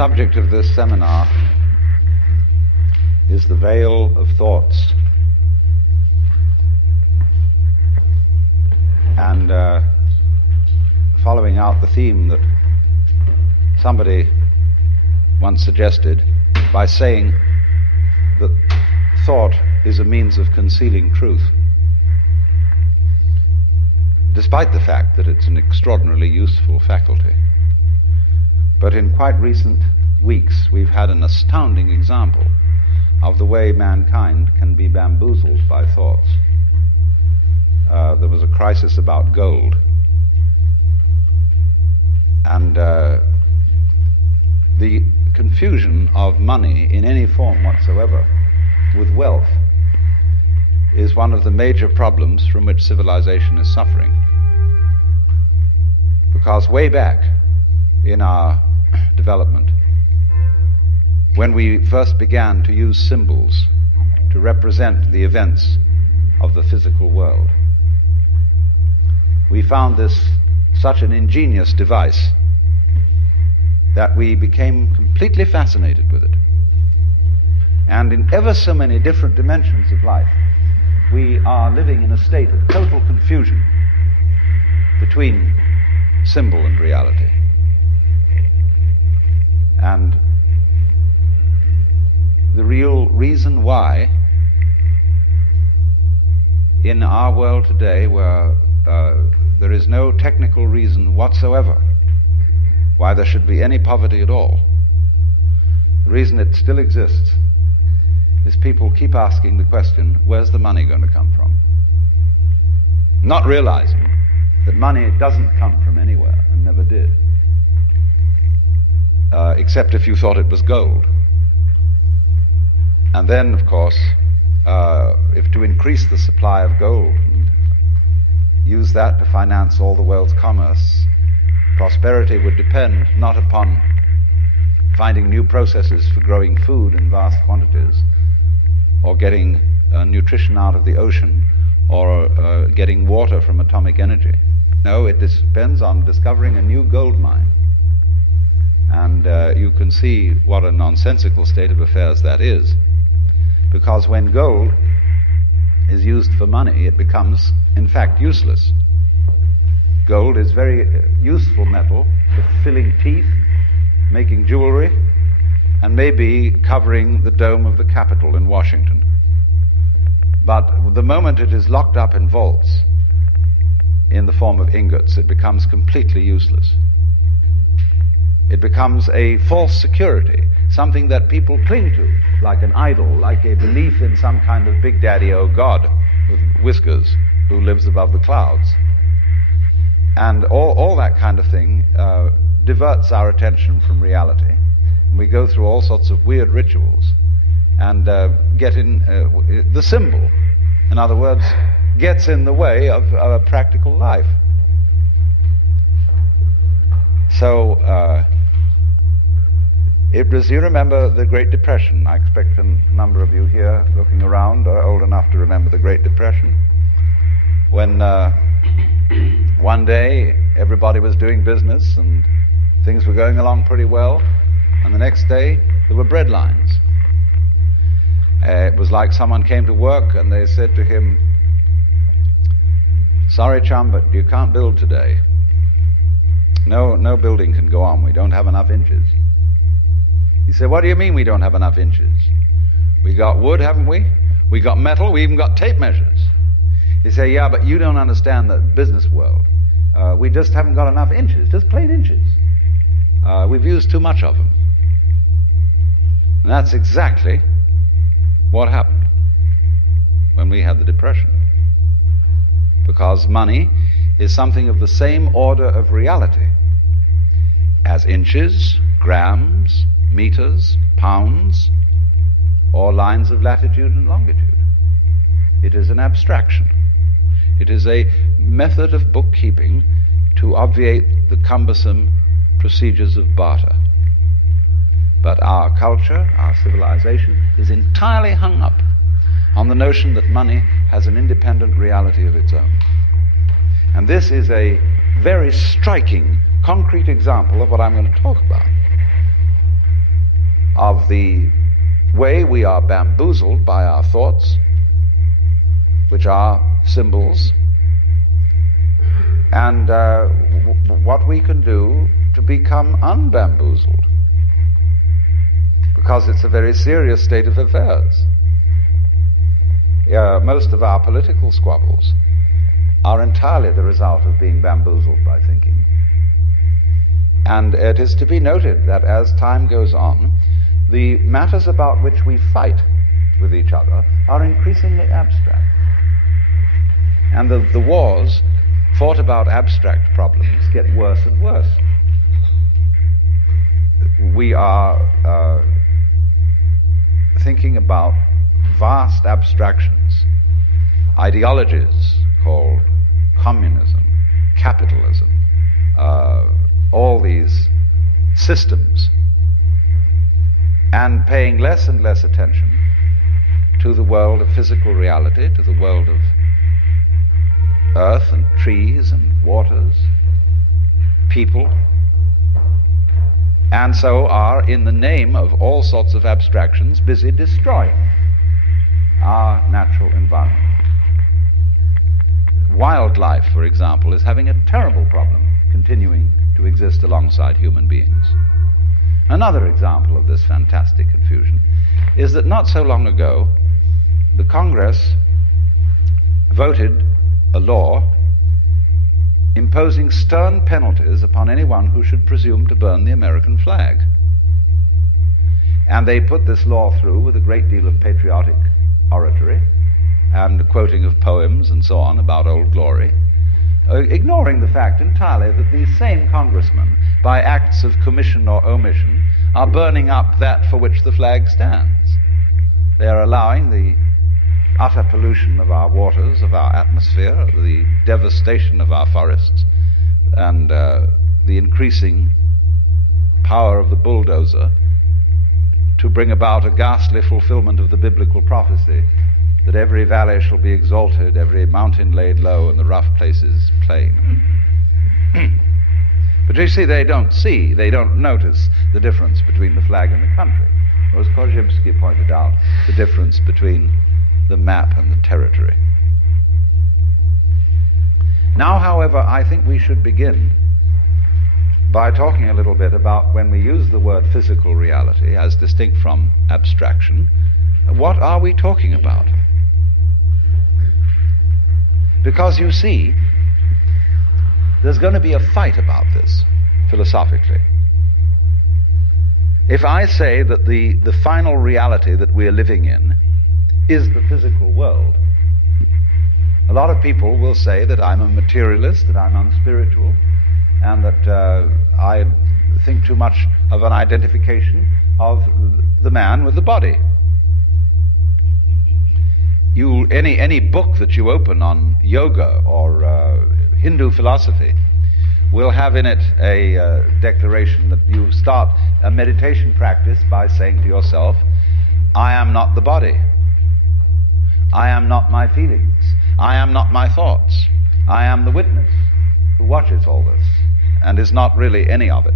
subject of this seminar is the veil of thoughts. And following out the theme that somebody once suggested by saying that thought is a means of concealing truth, despite the fact that it's an extraordinarily useful faculty. But in quite recent weeks, we've had an astounding example of the way mankind can be bamboozled by thoughts. There was a crisis about gold, and the confusion of money in any form whatsoever with wealth is one of the major problems from which civilization is suffering. Because way back in our development, when we first began to use symbols to represent the events of the physical world, we found this such an ingenious device that we became completely fascinated with it. And in ever so many different dimensions of life, we are living in a state of total confusion between symbol and reality. And the real reason why in our world today, where there is no technical reason whatsoever why there should be any poverty at all, the reason it still exists is people keep asking the question, where's the money going to come from? Not realizing that money doesn't come from anywhere and never did, except if you thought it was gold. And then, of course, if to increase the supply of gold and use that to finance all the world's commerce, prosperity would depend not upon finding new processes for growing food in vast quantities, or getting nutrition out of the ocean, or getting water from atomic energy. No, it depends on discovering a new gold mine. And you can see what a nonsensical state of affairs that is. Because when gold is used for money, it becomes, in fact, useless. Gold is very useful metal for filling teeth, making jewelry, and maybe covering the dome of the Capitol in Washington. But the moment it is locked up in vaults in the form of ingots, it becomes completely useless. It becomes a false security, something that people cling to, like an idol, like a belief in some kind of big daddy, oh God, with whiskers, who lives above the clouds. And all that kind of thing diverts our attention from reality. We go through all sorts of weird rituals and get in the symbol, in other words, gets in the way of a practical life. So it was, you remember the Great Depression. I expect a number of you here looking around are old enough to remember the Great Depression, when one day everybody was doing business and things were going along pretty well, and the next day there were bread lines. It was like someone came to work and they said to him, "Sorry, chum, but you can't build today. No building can go on. We don't have enough inches." He said, "What do you mean we don't have enough inches? We got wood, haven't we? We got metal, we even got tape measures." He said, "Yeah, but you don't understand the business world. We just haven't got enough inches, just plain inches. We've used too much of them." And that's exactly what happened when we had the Depression. Because money is something of the same order of reality as inches, grams, meters, pounds, or lines of latitude and longitude. It is an abstraction. It is a method of bookkeeping to obviate the cumbersome procedures of barter. But our culture, our civilization, is entirely hung up on the notion that money has an independent reality of its own. And this is a very striking, concrete example of what I'm going to talk about. of the way we are bamboozled by our thoughts, which are symbols, and what we can do to become unbamboozled, because it's a very serious state of affairs. Most of our political squabbles are entirely the result of being bamboozled by thinking. And it is to be noted that as time goes on, the matters about which we fight with each other are increasingly abstract. And the wars fought about abstract problems get worse and worse. We are thinking about vast abstractions, ideologies called communism, capitalism, all these systems, and paying less and less attention to the world of physical reality, to the world of earth and trees and waters, people, and so are, in the name of all sorts of abstractions, busy destroying our natural environment. Wildlife, for example, is having a terrible problem continuing to exist alongside human beings. Another example of this fantastic confusion is that not so long ago, the Congress voted a law imposing stern penalties upon anyone who should presume to burn the American flag. And they put this law through with a great deal of patriotic oratory and quoting of poems and so on about Old Glory, ignoring the fact entirely that these same congressmen, by acts of commission or omission, are burning up that for which the flag stands. They are allowing the utter pollution of our waters, of our atmosphere, the devastation of our forests, and the increasing power of the bulldozer to bring about a ghastly fulfillment of the biblical prophecy that every valley shall be exalted, every mountain laid low, and the rough places plain. But you see, they don't notice the difference between the flag and the country. Or as Korzybski pointed out, the difference between the map and the territory. Now, however, I think we should begin by talking a little bit about, when we use the word physical reality as distinct from abstraction, what are we talking about? Because you see, there's going to be a fight about this, philosophically. If I say that the final reality that we're living in is the physical world, a lot of people will say that I'm a materialist, that I'm unspiritual, and that I think too much of an identification of the man with the body. Any book that you open on yoga or Hindu philosophy will have in it a declaration that you start a meditation practice by saying to yourself, I am not the body. I am not my feelings. I am not my thoughts. I am the witness who watches all this and is not really any of it.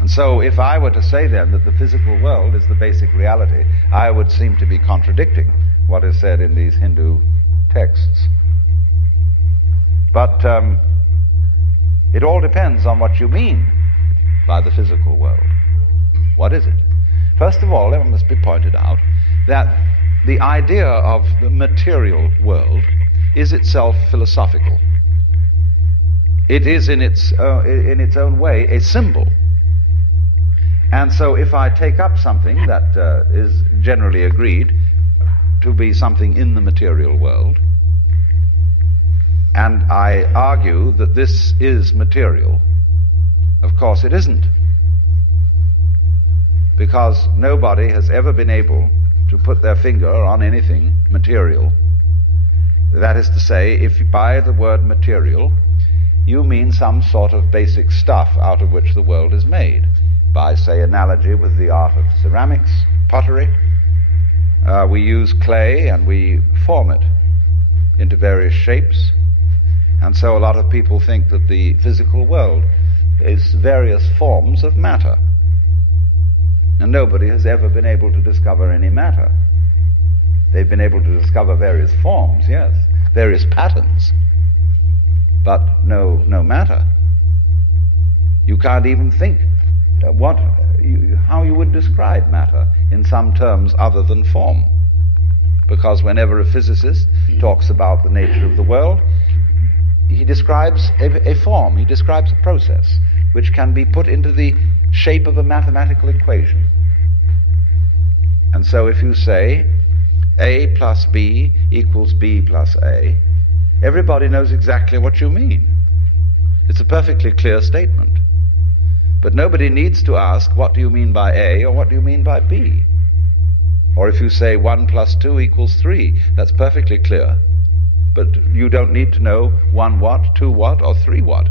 And so if I were to say then that the physical world is the basic reality, I would seem to be contradicting what is said in these Hindu texts. But it all depends on what you mean by the physical world. What is it? First of all, it must be pointed out that the idea of the material world is itself philosophical. It is in its own way a symbol. And so if I take up something that is generally agreed to be something in the material world, and I argue that this is material, of course it isn't. Because nobody has ever been able to put their finger on anything material. That is to say, if by the word material you mean some sort of basic stuff out of which the world is made, by, say, analogy with the art of ceramics, pottery. We use clay and we form it into various shapes. And so a lot of people think that the physical world is various forms of matter. And nobody has ever been able to discover any matter. They've been able to discover various forms, yes, various patterns, but no matter. You can't even think how you would describe matter in some terms other than form. Because whenever a physicist talks about the nature of the world, he describes a form, he describes a process which can be put into the shape of a mathematical equation. And so if you say A plus B equals B plus A, everybody knows exactly what you mean. It's a perfectly clear statement. But nobody needs to ask, what do you mean by A or what do you mean by B? Or if you say 1 plus 2 equals 3, that's perfectly clear. But you don't need to know 1 what, 2 what, or 3 what.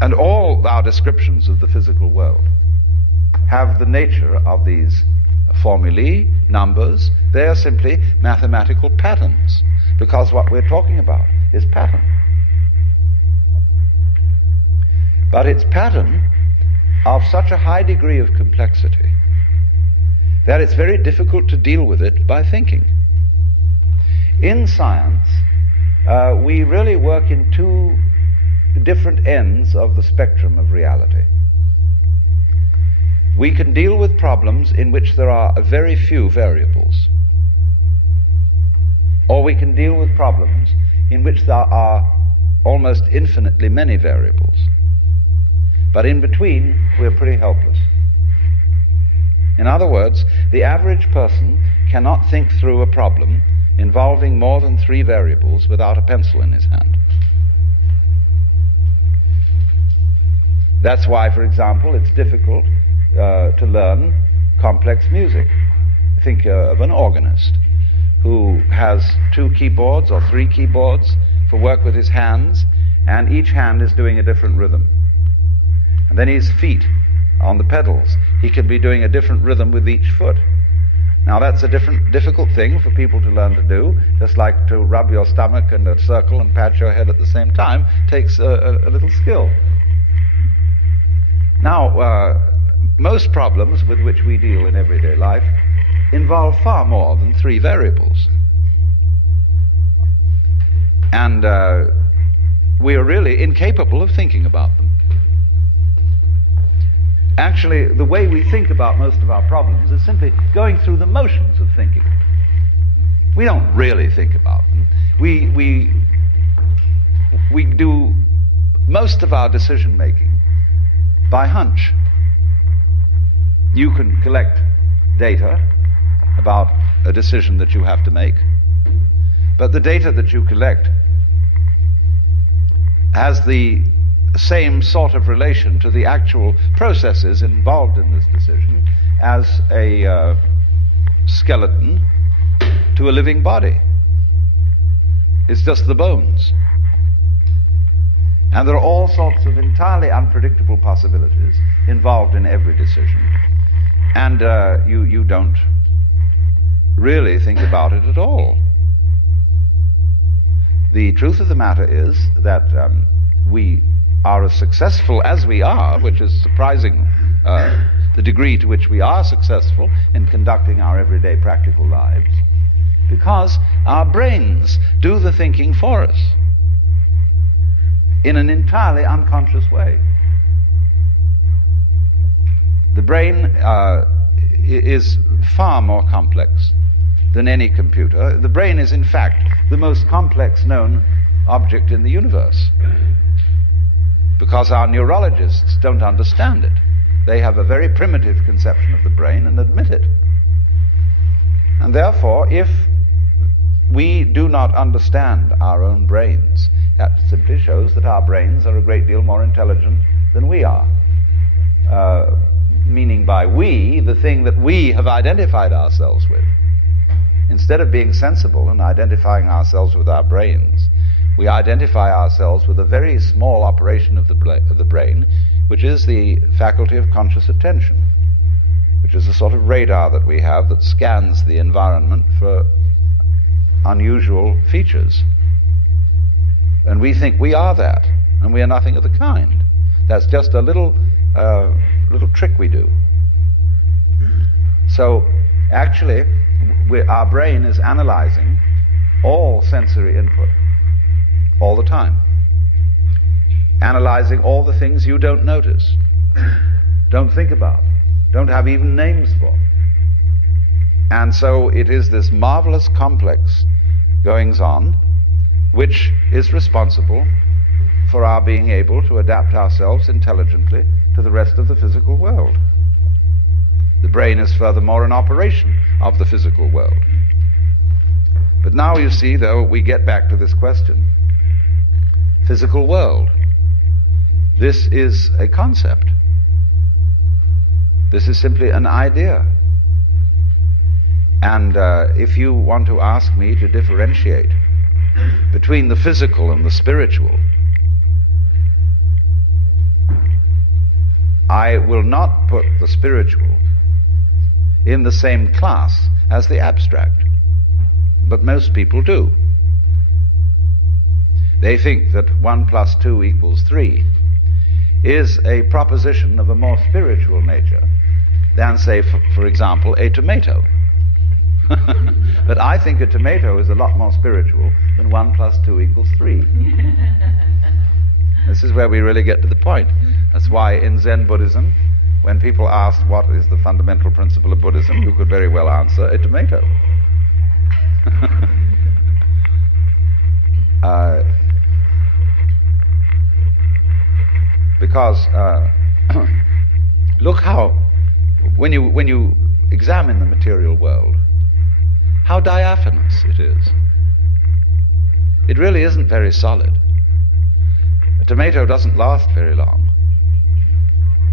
And all our descriptions of the physical world have the nature of these formulae, numbers. They are simply mathematical patterns, because what we're talking about is pattern. But it's pattern of such a high degree of complexity that it's very difficult to deal with it by thinking. In science, we really work in two different ends of the spectrum of reality. We can deal with problems in which there are very few variables, or we can deal with problems in which there are almost infinitely many variables. But in between, we're pretty helpless. In other words, the average person cannot think through a problem involving more than 3 variables without a pencil in his hand. That's why, for example, it's difficult to learn complex music. Think of an organist who has 2 keyboards or 3 keyboards for work with his hands, and each hand is doing a different rhythm. And then his feet on the pedals, he can be doing a different rhythm with each foot. Now that's a difficult thing for people to learn to do, just like to rub your stomach and a circle and pat your head at the same time takes a little skill. Now, most problems with which we deal in everyday life involve far more than 3 variables. And we are really incapable of thinking about them. Actually, the way we think about most of our problems is simply going through the motions of thinking. We don't really think about them. We do most of our decision making by hunch. You can collect data about a decision that you have to make, but the data that you collect has the same sort of relation to the actual processes involved in this decision as a skeleton to a living body. It's just the bones. And there are all sorts of entirely unpredictable possibilities involved in every decision. And you don't really think about it at all. The truth of the matter is that we are as successful as we are, which is surprising, the degree to which we are successful in conducting our everyday practical lives, because our brains do the thinking for us in an entirely unconscious way. The brain is far more complex than any computer. The brain is, in fact, the most complex known object in the universe, because our neurologists don't understand it. They have a very primitive conception of the brain and admit it. And therefore, if we do not understand our own brains, that simply shows that our brains are a great deal more intelligent than we are. Meaning by we, the thing that we have identified ourselves with. Instead of being sensible and identifying ourselves with our brains, we identify ourselves with a very small operation of the brain, which is the faculty of conscious attention, which is a sort of radar that we have that scans the environment for unusual features. And we think we are that, and we are nothing of the kind. That's just a little little trick we do. So actually, our brain is analyzing all sensory input all the time, analyzing all the things you don't notice, don't think about, don't have even names for. And so it is this marvelous complex goings on which is responsible for our being able to adapt ourselves intelligently to the rest of the physical world. The brain is furthermore an operation of the physical world. But now you see, though, we get back to this question. Physical world. This is a concept. This is simply an idea. And if you want to ask me to differentiate between the physical and the spiritual, I will not put the spiritual in the same class as the abstract. But most people do. They think that 1 + 2 = 3 is a proposition of a more spiritual nature than, say, for example, a tomato. But I think a tomato is a lot more spiritual than 1 + 2 = 3. This is where we really get to the point. That's why in Zen Buddhism, when people asked what is the fundamental principle of Buddhism, you could very well answer a tomato. Because look how, when you examine the material world, how diaphanous it is. It really isn't very solid. A tomato doesn't last very long.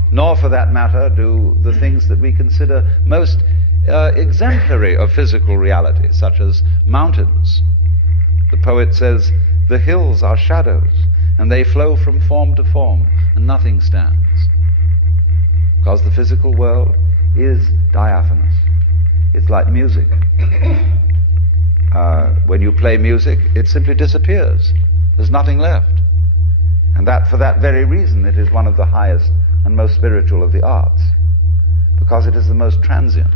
Nor, for that matter, do the things that we consider most exemplary of physical reality, such as mountains. The poet says, "The hills are shadows, and they flow from form to form, and nothing stands." Because the physical world is diaphanous. It's like music. When you play music, it simply disappears. There's nothing left. And that, for that very reason, it is one of the highest and most spiritual of the arts, because it is the most transient.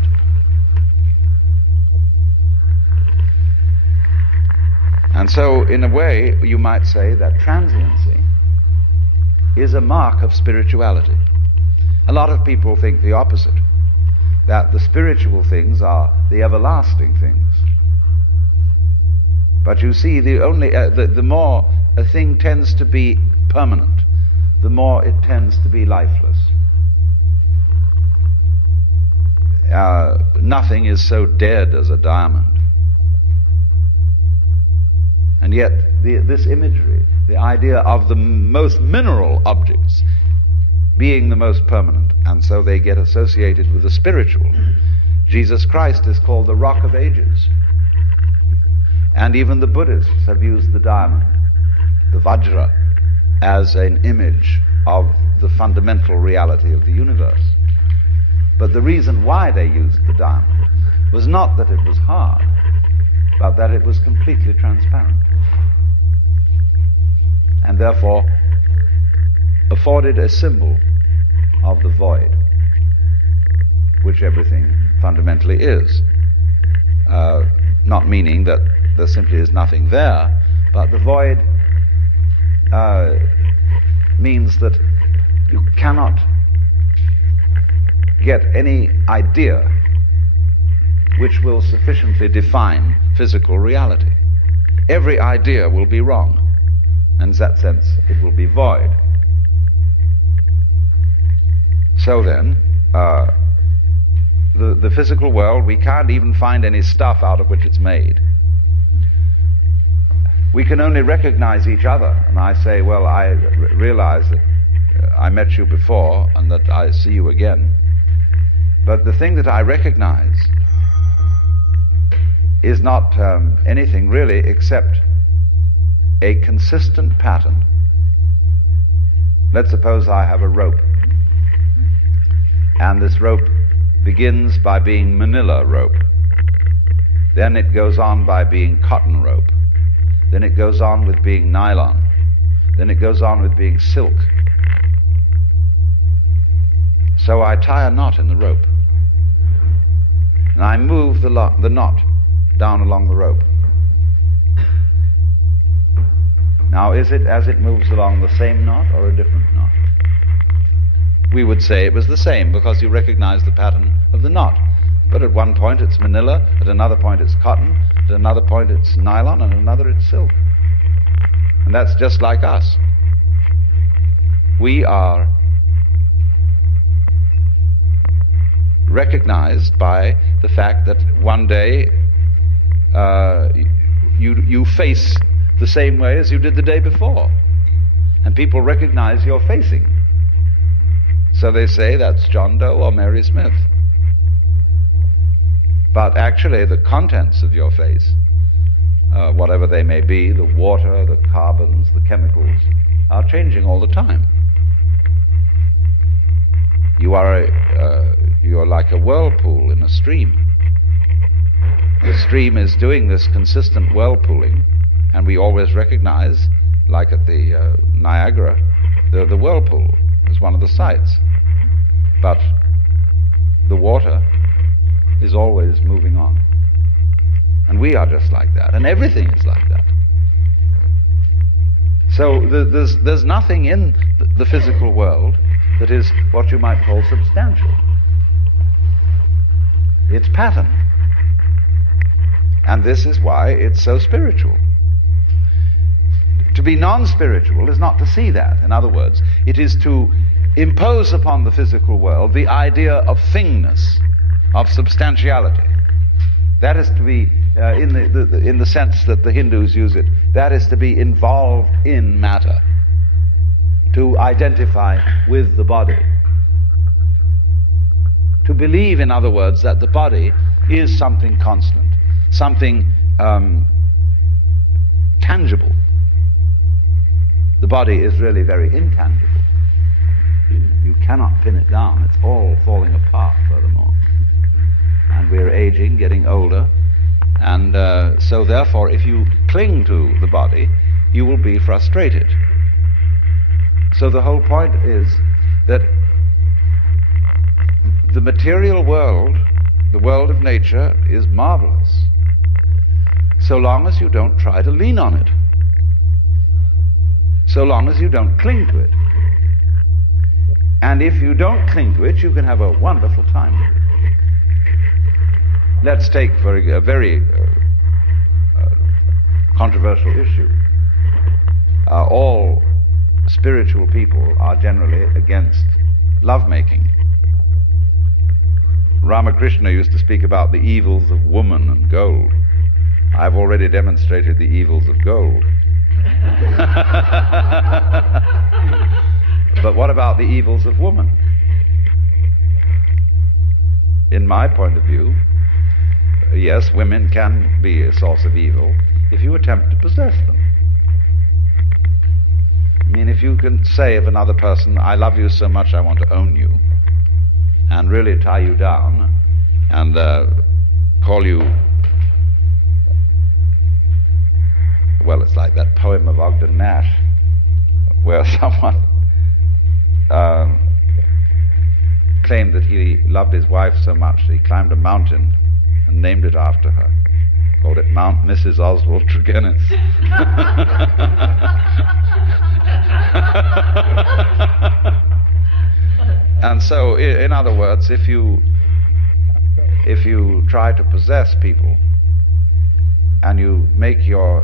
And so, in a way, you might say that transiency is a mark of spirituality. A lot of people think the opposite, that the spiritual things are the everlasting things. But you see, the more a thing tends to be permanent, the more it tends to be lifeless. Nothing is so dead as a diamond. And yet, this imagery, the idea of the most mineral objects being the most permanent, and so they get associated with the spiritual. Jesus Christ is called the Rock of Ages. And even the Buddhists have used the diamond, the Vajra, as an image of the fundamental reality of the universe. But the reason why they used the diamond was not that it was hard, but that it was completely transparent, and therefore afforded a symbol of the void, which everything fundamentally is. Not meaning that there simply is nothing there, but the void means that you cannot get any idea which will sufficiently define physical reality. Every idea will be wrong, and in that sense it will be void. So then, the physical world, we can't even find any stuff out of which it's made. We can only recognize each other, and I say, well, I realize that I met you before and that I see you again. But the thing that I recognize is not anything really except a consistent pattern. Let's suppose I have a rope, and this rope begins by being manila rope. Then it goes on by being cotton rope. Then it goes on with being nylon. Then it goes on with being silk. So I tie a knot in the rope, and I move the knot down along the rope. Now, is it, as it moves along, the same knot or a different knot? We would say it was the same, because you recognize the pattern of the knot. But at one point it's manila, at another point it's cotton, at another point it's nylon, and another it's silk. And that's just like us. We are recognized by the fact that one day you face the same way as you did the day before, and people recognize your facing. So they say that's John Doe or Mary Smith. But actually the contents of your face, whatever they may be, the water, the carbons, the chemicals, are changing all the time. You're like a whirlpool in a stream. The stream is doing this consistent whirlpooling, and we always recognize, like at the Niagara, the whirlpool is one of the sights. But the water is always moving on. And we are just like that, and everything is like that. So there's nothing in the physical world that is what you might call substantial. It's pattern. And this is why it's so spiritual. To be non-spiritual is not to see that. In other words, it is to impose upon the physical world the idea of thingness, of substantiality. That is to be, in the sense that the Hindus use it, that is to be involved in matter, to identify with the body. To believe, in other words, that the body is something constant, something tangible. The body is really very intangible. You cannot pin it down. It's all falling apart, furthermore. And we're aging, getting older, and so therefore if you cling to the body, you will be frustrated. So the whole point is that the material world, the world of nature, is marvelous, so long as you don't try to lean on it, so long as you don't cling to it. And if you don't cling to it, you can have a wonderful time with it. Let's take for a very controversial issue. All spiritual people are generally against lovemaking. Ramakrishna used to speak about the evils of woman and gold. I've already demonstrated the evils of gold. But what about the evils of woman? In my point of view, yes, women can be a source of evil if you attempt to possess them. I mean, if you can say of another person, I love you so much I want to own you, and really tie you down and call you, well, it's like that poem of Ogden Nash where someone claimed that he loved his wife so much that he climbed a mountain and named it after her. Called it Mount Mrs. Oswald Tregennis. And so, in other words, if you try to possess people and you make your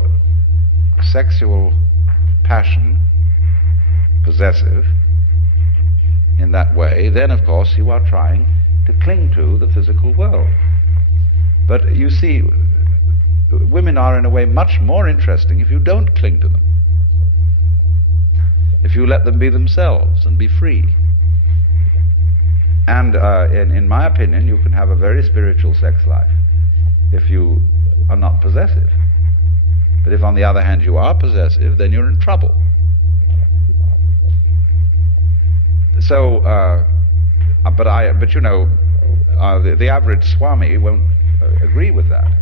sexual passion possessive in that way, then of course you are trying to cling to the physical world. But you see, women are in a way much more interesting if you don't cling to them, if you let them be themselves and be free. And in my opinion, you can have a very spiritual sex life if you are not possessive. But if on the other hand you are possessive, then you're in trouble. So, but you know, the average Swami won't agree with that,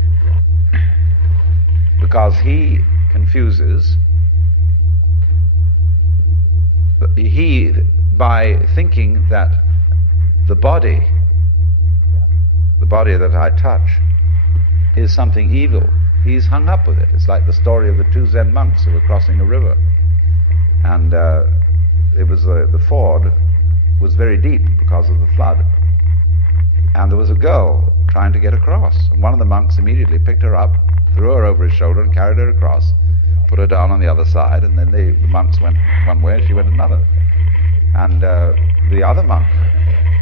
because he confuses, by thinking that the body that I touch, is something evil. He's hung up with it. It's like the story of the two Zen monks who were crossing a river, and it was the ford was very deep because of the flood, and there was a girl trying to get across, and one of the monks immediately picked her up, threw her over his shoulder, and carried her across, put her down on the other side, and then the monks went one way and she went another. And the other monk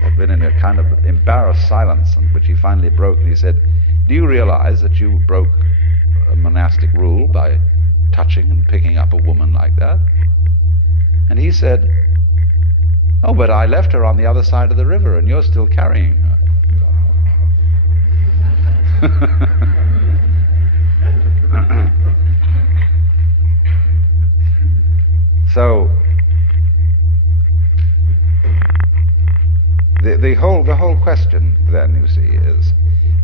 had been in a kind of embarrassed silence, which he finally broke, and he said, "Do you realize that you broke a monastic rule by touching and picking up a woman like that?" And he said, "Oh, but I left her on the other side of the river, and you're still carrying her." So the whole question then, you see, is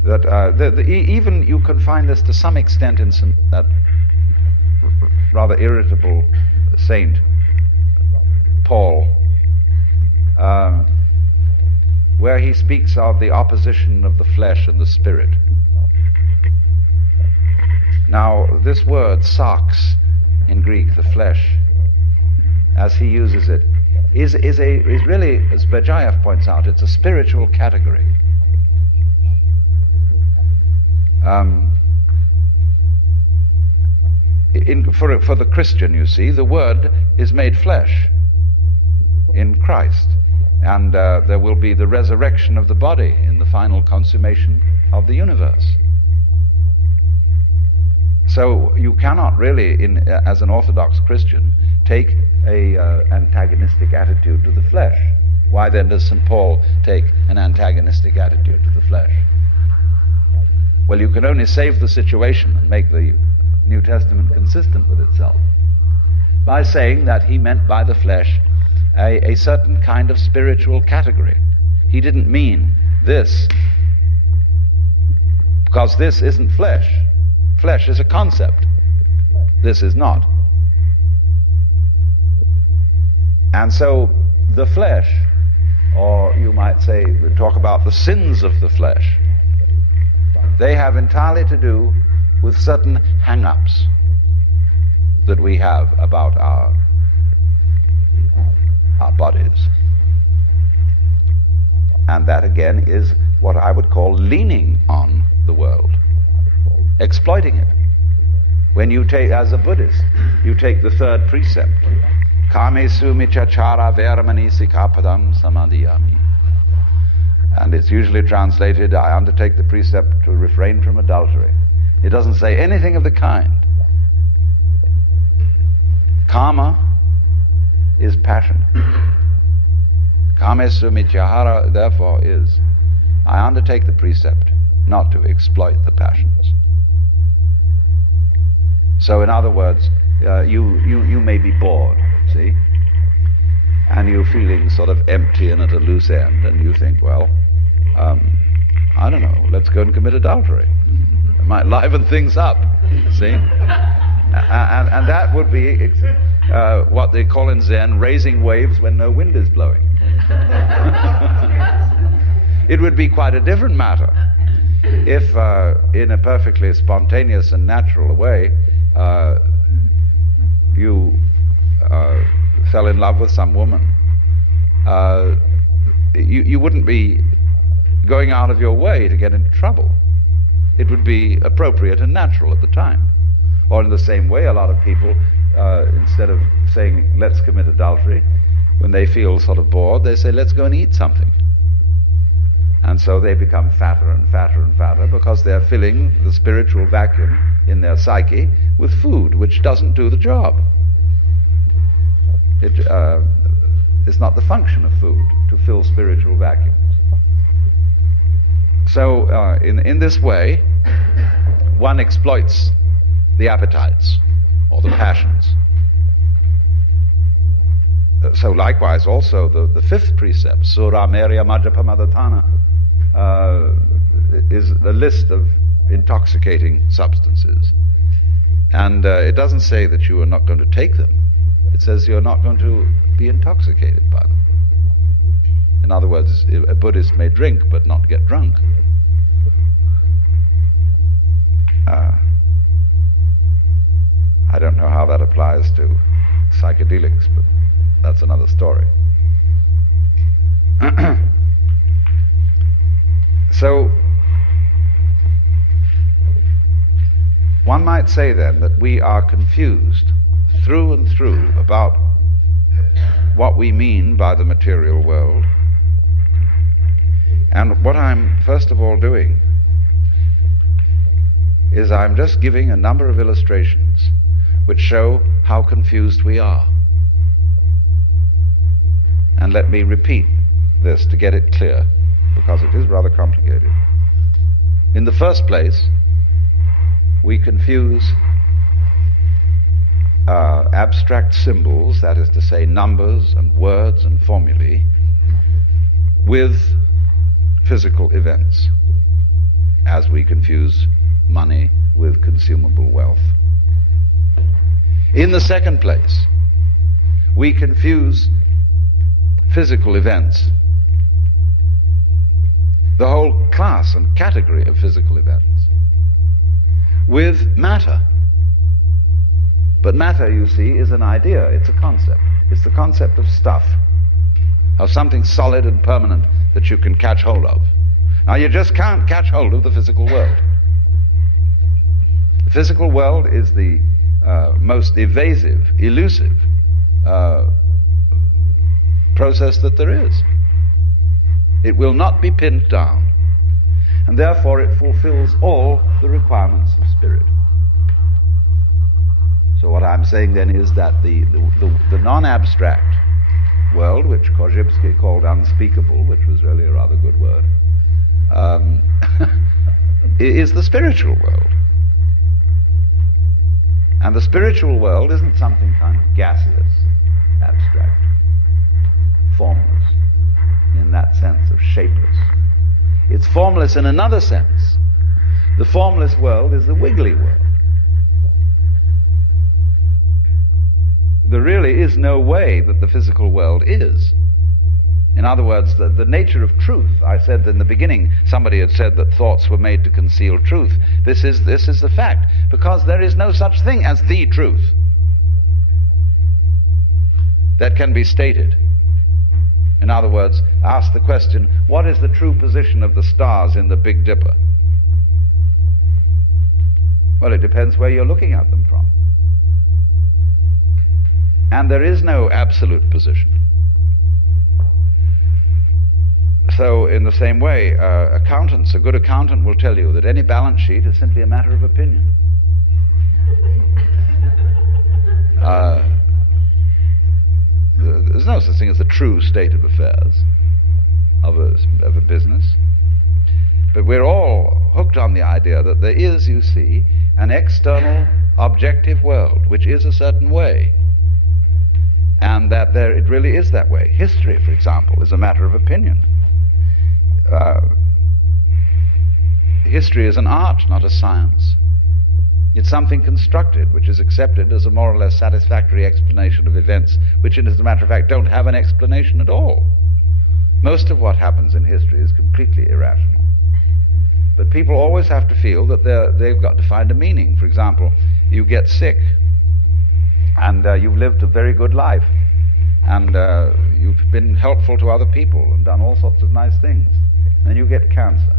that even you can find this to some extent in that rather irritable saint Paul, where he speaks of the opposition of the flesh and the spirit. Now, this word sarx in Greek, the flesh, as he uses it, is really, as Berjayev points out, it's a spiritual category. For the Christian, you see, the Word is made flesh in Christ, and there will be the resurrection of the body in the final consummation of the universe. So you cannot really, as an Orthodox Christian, take a antagonistic attitude to the flesh. Why then does St. Paul take an antagonistic attitude to the flesh? Well, you can only save the situation and make the New Testament consistent with itself by saying that he meant by the flesh a certain kind of spiritual category. He didn't mean this, because this isn't flesh. Flesh is a concept. This is not. And so the flesh, or you might say, talk about the sins of the flesh, they have entirely to do with certain hang-ups that we have about our bodies. And that again is what I would call leaning on the world, exploiting it. When you take, as a Buddhist, you take the third precept, Kamesu michachara veramani sikapadam samadhiyami. And it's usually translated, I undertake the precept to refrain from adultery. It doesn't say anything of the kind. Kama is passion. Kamesu michahara, therefore, is, I undertake the precept not to exploit the passions. So in other words, you may be bored, see, and you're feeling sort of empty and at a loose end, and you think, well, I don't know, let's go and commit adultery. It might liven things up, see? And that would be what they call in Zen raising waves when no wind is blowing. It would be quite a different matter if, in a perfectly spontaneous and natural way, you fell in love with some woman. You wouldn't be going out of your way to get into trouble. It would be appropriate and natural at the time. Or in the same way, a lot of people, instead of saying, let's commit adultery, when they feel sort of bored, they say, let's go and eat something. And so they become fatter and fatter and fatter because they're filling the spiritual vacuum in their psyche with food, which doesn't do the job. It is not the function of food to fill spiritual vacuums. So in this way, one exploits the appetites or the passions. So likewise also the fifth precept, Sura Merya Majjapamadhatana, is the list of intoxicating substances. And it doesn't say that you are not going to take them. It says you're not going to be intoxicated by them. In other words, a Buddhist may drink but not get drunk. I don't know how that applies to psychedelics, but that's another story. So, one might say then that we are confused through and through about what we mean by the material world. And what I'm first of all doing is I'm just giving a number of illustrations which show how confused we are. And let me repeat this to get it clear, because it is rather complicated. In the first place, we confuse abstract symbols, that is to say numbers and words and formulae, with physical events, as we confuse money with consumable wealth. In the second place, we confuse physical events, the whole class and category of physical events, with matter. But matter, you see, is an idea, it's a concept. It's the concept of stuff, of something solid and permanent that you can catch hold of. Now, you just can't catch hold of the physical world. The physical world is the most evasive, elusive process that there is. It will not be pinned down, and therefore it fulfills all the requirements of spirit. So what I'm saying then is that the non-abstract world, which Korzybski called unspeakable, which was really a rather good word, is the spiritual world. And the spiritual world isn't something kind of gaseous, abstract, formless, in that sense of shapeless. It's formless in another sense. The formless world is the wiggly world. There really is no way that the physical world is. In other words, the nature of truth. I said in the beginning, somebody had said that thoughts were made to conceal truth. This is the fact, because there is no such thing as the truth that can be stated. In other words, ask the question, what is the true position of the stars in the Big Dipper? Well, it depends where you're looking at them from. And there is no absolute position. So in the same way, accountants, a good accountant will tell you that any balance sheet is simply a matter of opinion. There's no such thing as the true state of affairs of a business. But we're all hooked on the idea that there is, you see, an external objective world which is a certain way, and that it really is that way. History, for example, is a matter of opinion. History is an art, not a science. It's something constructed, which is accepted as a more or less satisfactory explanation of events, which, as a matter of fact, don't have an explanation at all. Most of what happens in history is completely irrational. But people always have to feel that they've got to find a meaning. For example, you get sick, and you've lived a very good life, and you've been helpful to other people and done all sorts of nice things, and you get cancer.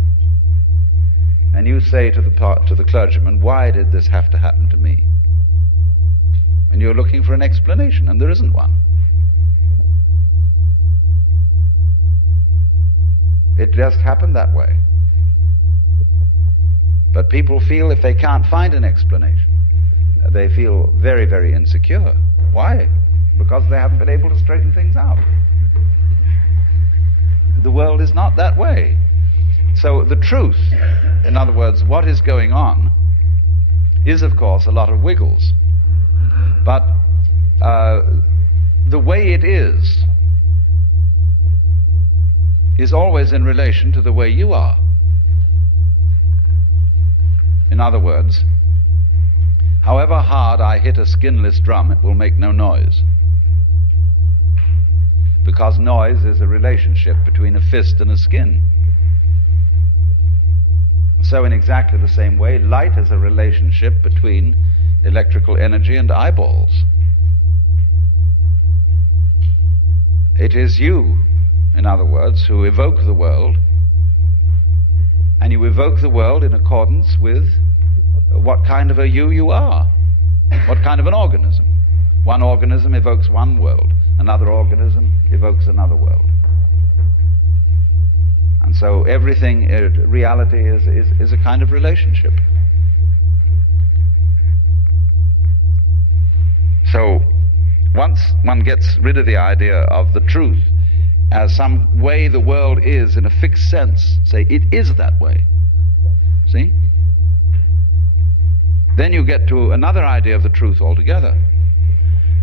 And you say to the clergyman, why did this have to happen to me? And you're looking for an explanation, and there isn't one. It just happened that way. But people feel if they can't find an explanation, they feel very, very insecure. Why? Because they haven't been able to straighten things out. The world is not that way. So the truth, in other words, what is going on, is of course a lot of wiggles. But the way it is always in relation to the way you are. In other words, however hard I hit a skinless drum, it will make no noise. because noise is a relationship between a fist and a skin. So in exactly the same way, light is a relationship between electrical energy and eyeballs. It is you, in other words, who evoke the world, and you evoke the world in accordance with what kind of a you are, what kind of an organism. One organism evokes one world, another organism evokes another world. And so everything, reality is a kind of relationship. So once one gets rid of the idea of the truth as some way the world is in a fixed sense, say it is that way, see? Then you get to another idea of the truth altogether.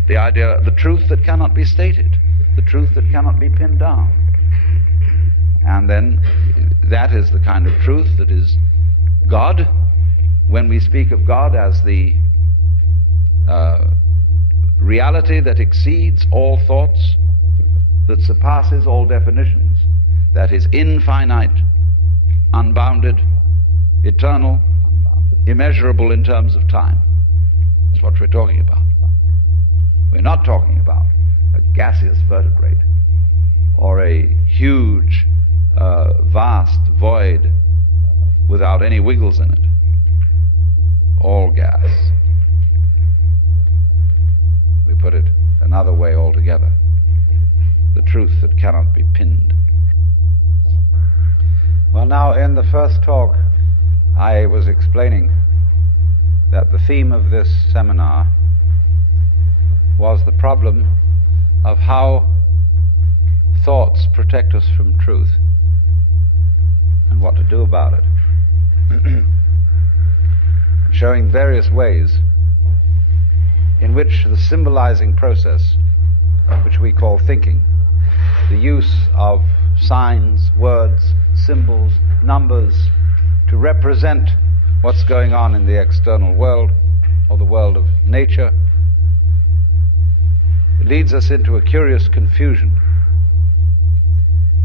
The idea, the truth that cannot be stated, the truth that cannot be pinned down. And then that is the kind of truth that is God. When we speak of God as the reality that exceeds all thoughts, that surpasses all definitions, that is infinite, unbounded, eternal, immeasurable in terms of time. That's what we're talking about. We're not talking about a gaseous vertebrate or a huge, vast void without any wiggles in it. All gas. We put it another way altogether. The truth that cannot be pinned. Well, now in the first talk I was explaining that the theme of this seminar was the problem of how thoughts protect us from truth and what to do about it. Showing various ways in which the symbolizing process, which we call thinking, the use of signs, words, symbols, numbers to represent what's going on in the external world or the world of nature, it leads us into a curious confusion,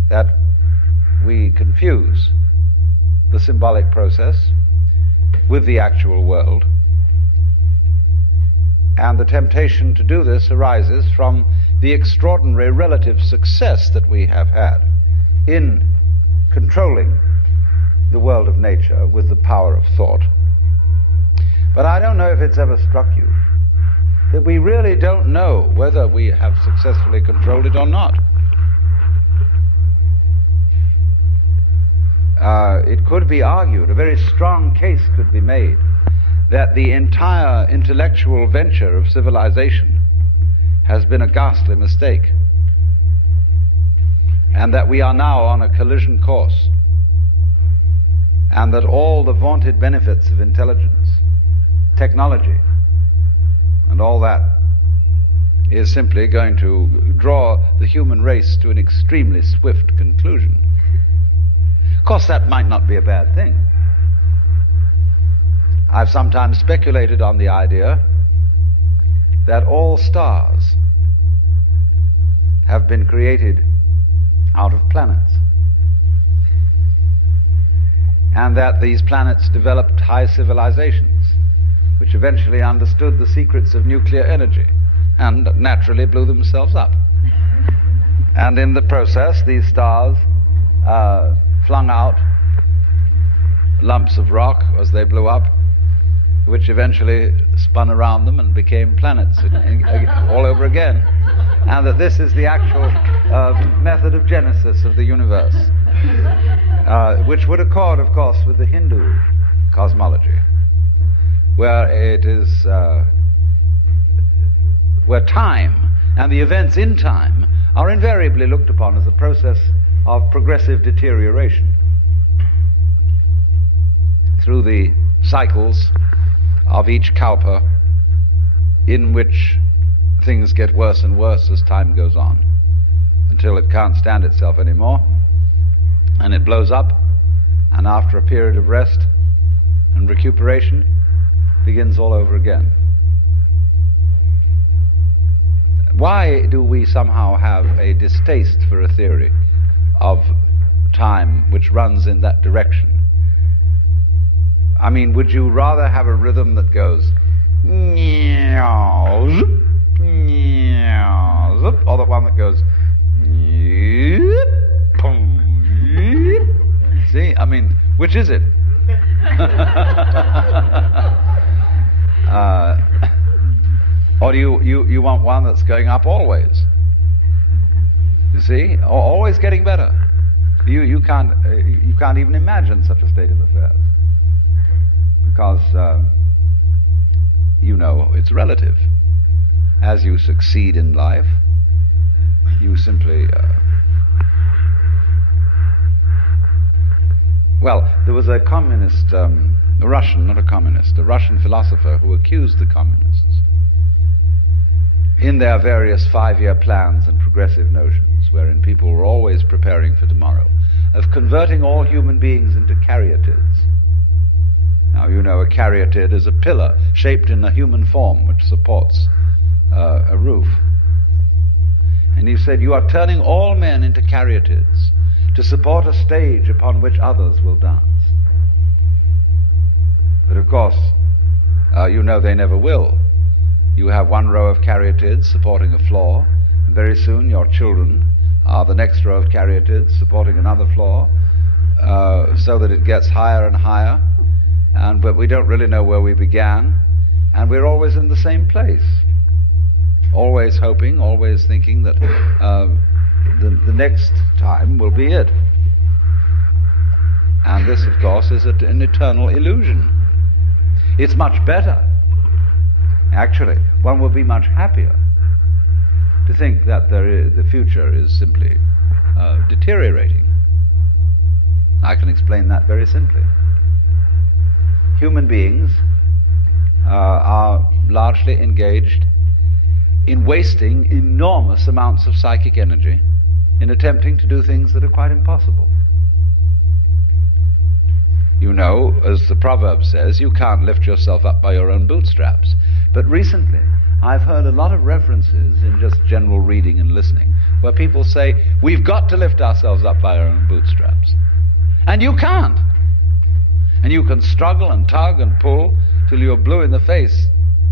that we confuse the symbolic process with the actual world. And the temptation to do this arises from the extraordinary relative success that we have had in controlling the world of nature with the power of thought. But I don't know if it's ever struck you that we really don't know whether we have successfully controlled it or not. It could be argued, a very strong case could be made, that the entire intellectual venture of civilization has been a ghastly mistake, and that we are now on a collision course, and that all the vaunted benefits of intelligence, technology, and all that is simply going to draw the human race to an extremely swift conclusion. Of course, that might not be a bad thing. I've sometimes speculated on the idea that all stars have been created out of planets, and that these planets developed high civilizations which eventually understood the secrets of nuclear energy and naturally blew themselves up. And in the process, these stars flung out lumps of rock as they blew up, which eventually spun around them and became planets all over again. And that this is the actual method of genesis of the universe, which would accord, of course, with the Hindu cosmology, where it is where time and the events in time are invariably looked upon as a process of progressive deterioration through the cycles of each kalpa, in which things get worse and worse as time goes on, until it can't stand itself anymore, and it blows up, and after a period of rest and recuperation, begins all over again. Why do we somehow have a distaste for a theory of time which runs in that direction? I mean, would you rather have a rhythm that goes meow, zip, meow, zip, or the one that goes yip, boom, yip? See, I mean, which is it? Or do you want one that's going up always? You see, or always getting better. You can't even imagine such a state of affairs, because it's relative. As you succeed in life, you simply there was a communist, a Russian philosopher who accused the communists in their various 5-year plans and progressive notions, wherein people were always preparing for tomorrow, of converting all human beings into caryatids. Now, a caryatid is a pillar shaped in a human form which supports a roof. And he said, you are turning all men into caryatids to support a stage upon which others will dance. But of course, they never will. You have one row of caryatids supporting a floor, and very soon your children are the next row of caryatids supporting another floor, so that it gets higher and higher, but we don't really know where we began, and we're always in the same place, always hoping, always thinking that the next time will be it. And this, of course, is an eternal illusion. It's much better. Actually, one would be much happier to think that the future is simply deteriorating. I can explain that very simply. Human beings are largely engaged in wasting enormous amounts of psychic energy in attempting to do things that are quite impossible. As the proverb says, you can't lift yourself up by your own bootstraps. But recently, I've heard a lot of references in just general reading and listening where people say, we've got to lift ourselves up by our own bootstraps. And you can't. And you can struggle and tug and pull till you're blue in the face,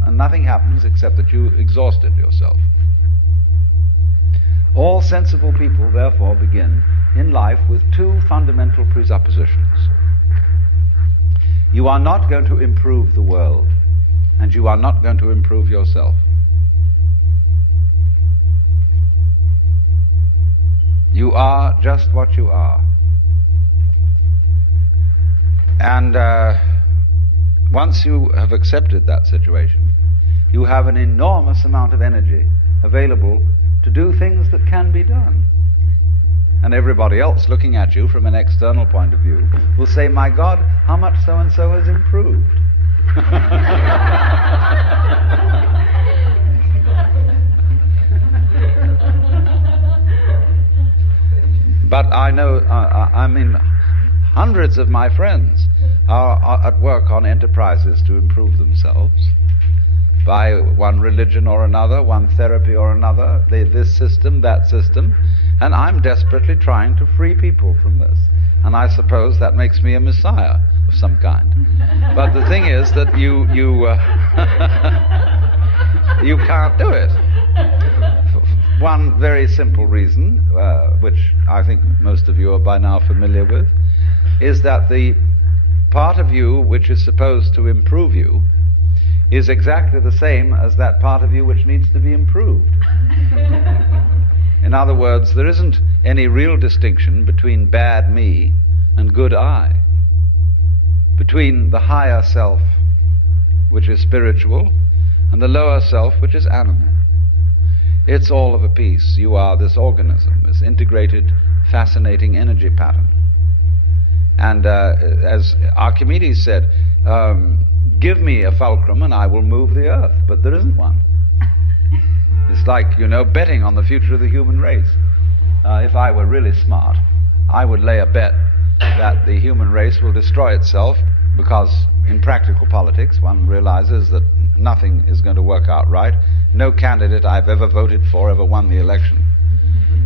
and nothing happens except that you exhausted yourself. All sensible people, therefore, begin in life with two fundamental presuppositions. You are not going to improve the world, and you are not going to improve yourself. You are just what you are. And once you have accepted that situation, you have an enormous amount of energy available to do things that can be done. And everybody else looking at you from an external point of view will say, my God, how much so-and-so has improved. But I know, hundreds of my friends are at work on enterprises to improve themselves by one religion or another, one therapy or another, this system, that system, and I'm desperately trying to free people from this. And I suppose that makes me a messiah of some kind. But the thing is that you can't do it. One very simple reason, which I think most of you are by now familiar with, is that the part of you which is supposed to improve you is exactly the same as that part of you which needs to be improved. In other words, there isn't any real distinction between bad me and good I, between the higher self, which is spiritual, and the lower self, which is animal. It's all of a piece. You are this organism, this integrated, fascinating energy pattern. And as Archimedes said, give me a fulcrum and I will move the earth, but there isn't one. It's like, betting on the future of the human race. If I were really smart, I would lay a bet that the human race will destroy itself, because in practical politics one realizes that nothing is going to work out right. No candidate I've ever voted for ever won the election.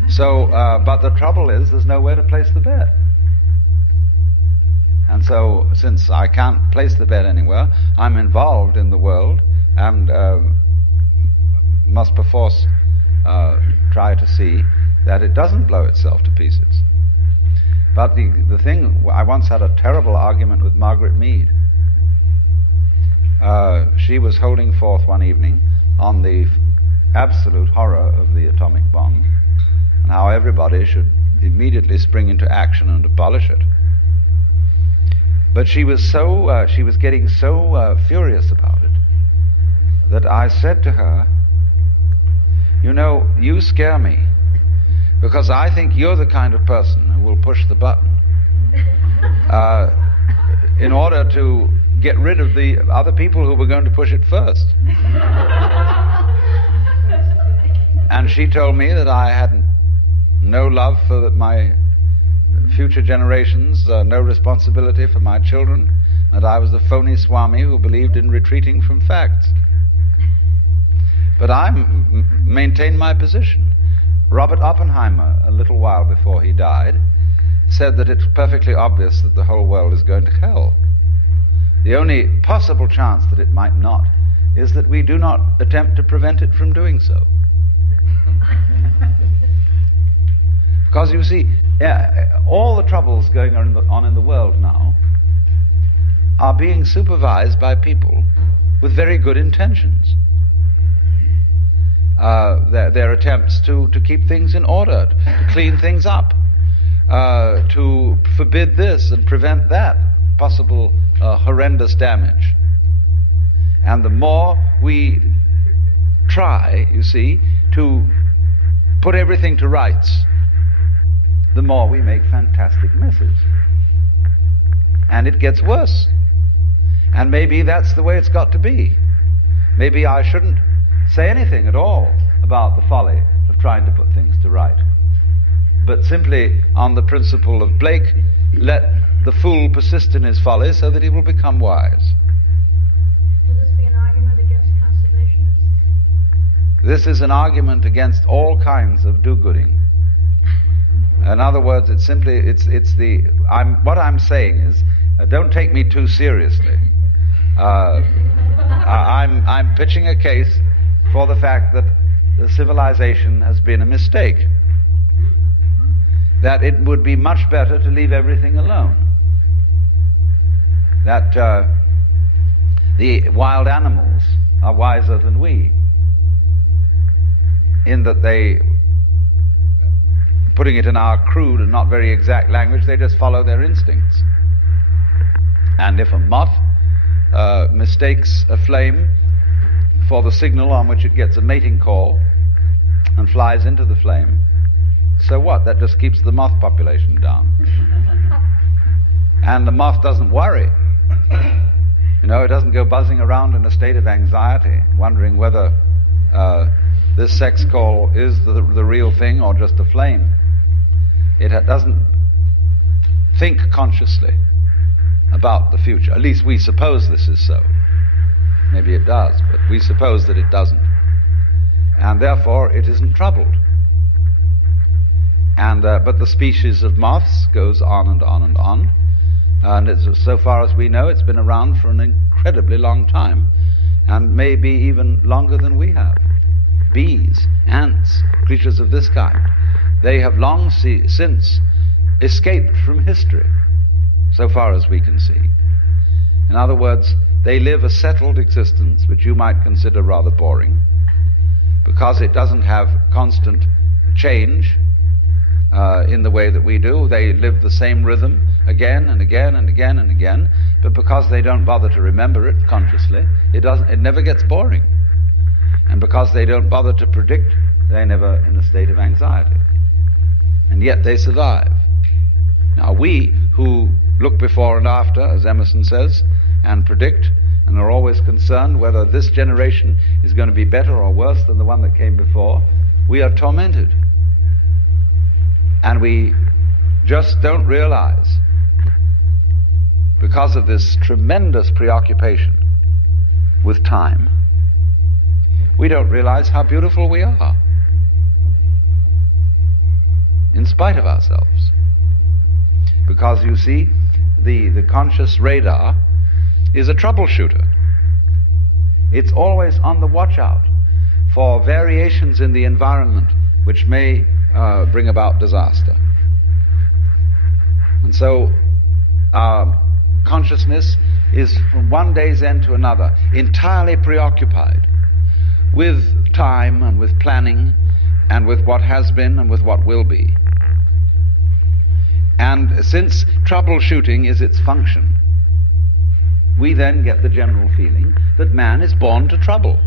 So, but the trouble is, there's nowhere to place the bet. And so, since I can't place the bet anywhere, I'm involved in the world and must perforce try to see that it doesn't blow itself to pieces. But the thing, I once had a terrible argument with Margaret Mead. She was holding forth one evening on the absolute horror of the atomic bomb and how everybody should immediately spring into action and abolish it. But she was getting so furious about it that I said to her, "You know, you scare me, because I think you're the kind of person who will push the button in order to get rid of the other people who were going to push it first." And she told me that I had no love for my future generations, no responsibility for my children, that I was a phony Swami who believed in retreating from facts. But I maintain my position. Robert Oppenheimer, a little while before he died, said that it's perfectly obvious that the whole world is going to hell. The only possible chance that it might not is that we do not attempt to prevent it from doing so. Because you see, all the troubles going on in the world now are being supervised by people with very good intentions. Their attempts to keep things in order, to clean things up, to forbid this and prevent that possible horrendous damage. And the more we try, you see, to put everything to rights, the more we make fantastic messes. And it gets worse. And maybe that's the way it's got to be. Maybe I shouldn't say anything at all about the folly of trying to put things to right, but simply on the principle of Blake, let the fool persist in his folly so that he will become wise. Will this be an argument against conservationists? This is an argument against all kinds of do-gooding. In other words, what I'm saying is, don't take me too seriously. I'm pitching a case for the fact that the civilization has been a mistake. That it would be much better to leave everything alone. That the wild animals are wiser than we, in that they, putting it in our crude and not very exact language, they just follow their instincts. And if a moth mistakes a flame for the signal on which it gets a mating call and flies into the flame, so what? That just keeps the moth population down. And the moth doesn't worry. You know, it doesn't go buzzing around in a state of anxiety, wondering whether this sex call is the real thing or just a flame. It doesn't think consciously about the future. At least we suppose this is so. Maybe it does, but we suppose that it doesn't. And therefore it isn't troubled. And but the species of moths goes on and on and on. And so far as we know, it's been around for an incredibly long time, and maybe even longer than we have. Bees, ants, creatures of this kind, they have long since escaped from history, so far as we can see. In other words, they live a settled existence, which you might consider rather boring, because it doesn't have constant change in the way that we do. They live the same rhythm again and again and again and again, but because they don't bother to remember it consciously, it never gets boring. And because they don't bother to predict, they're never in a state of anxiety. And yet they survive. Now we, who look before and after, as Emerson says, and predict, and are always concerned whether this generation is going to be better or worse than the one that came before, we are tormented. And we just don't realize, because of this tremendous preoccupation with time, we don't realize how beautiful we are, in spite of ourselves. Because you see, the conscious radar is a troubleshooter. It's always on the watch out for variations in the environment which may bring about disaster. And so our consciousness is from one day's end to another entirely preoccupied with time and with planning and with what has been and with what will be. And since troubleshooting is its function, we then get the general feeling that man is born to trouble.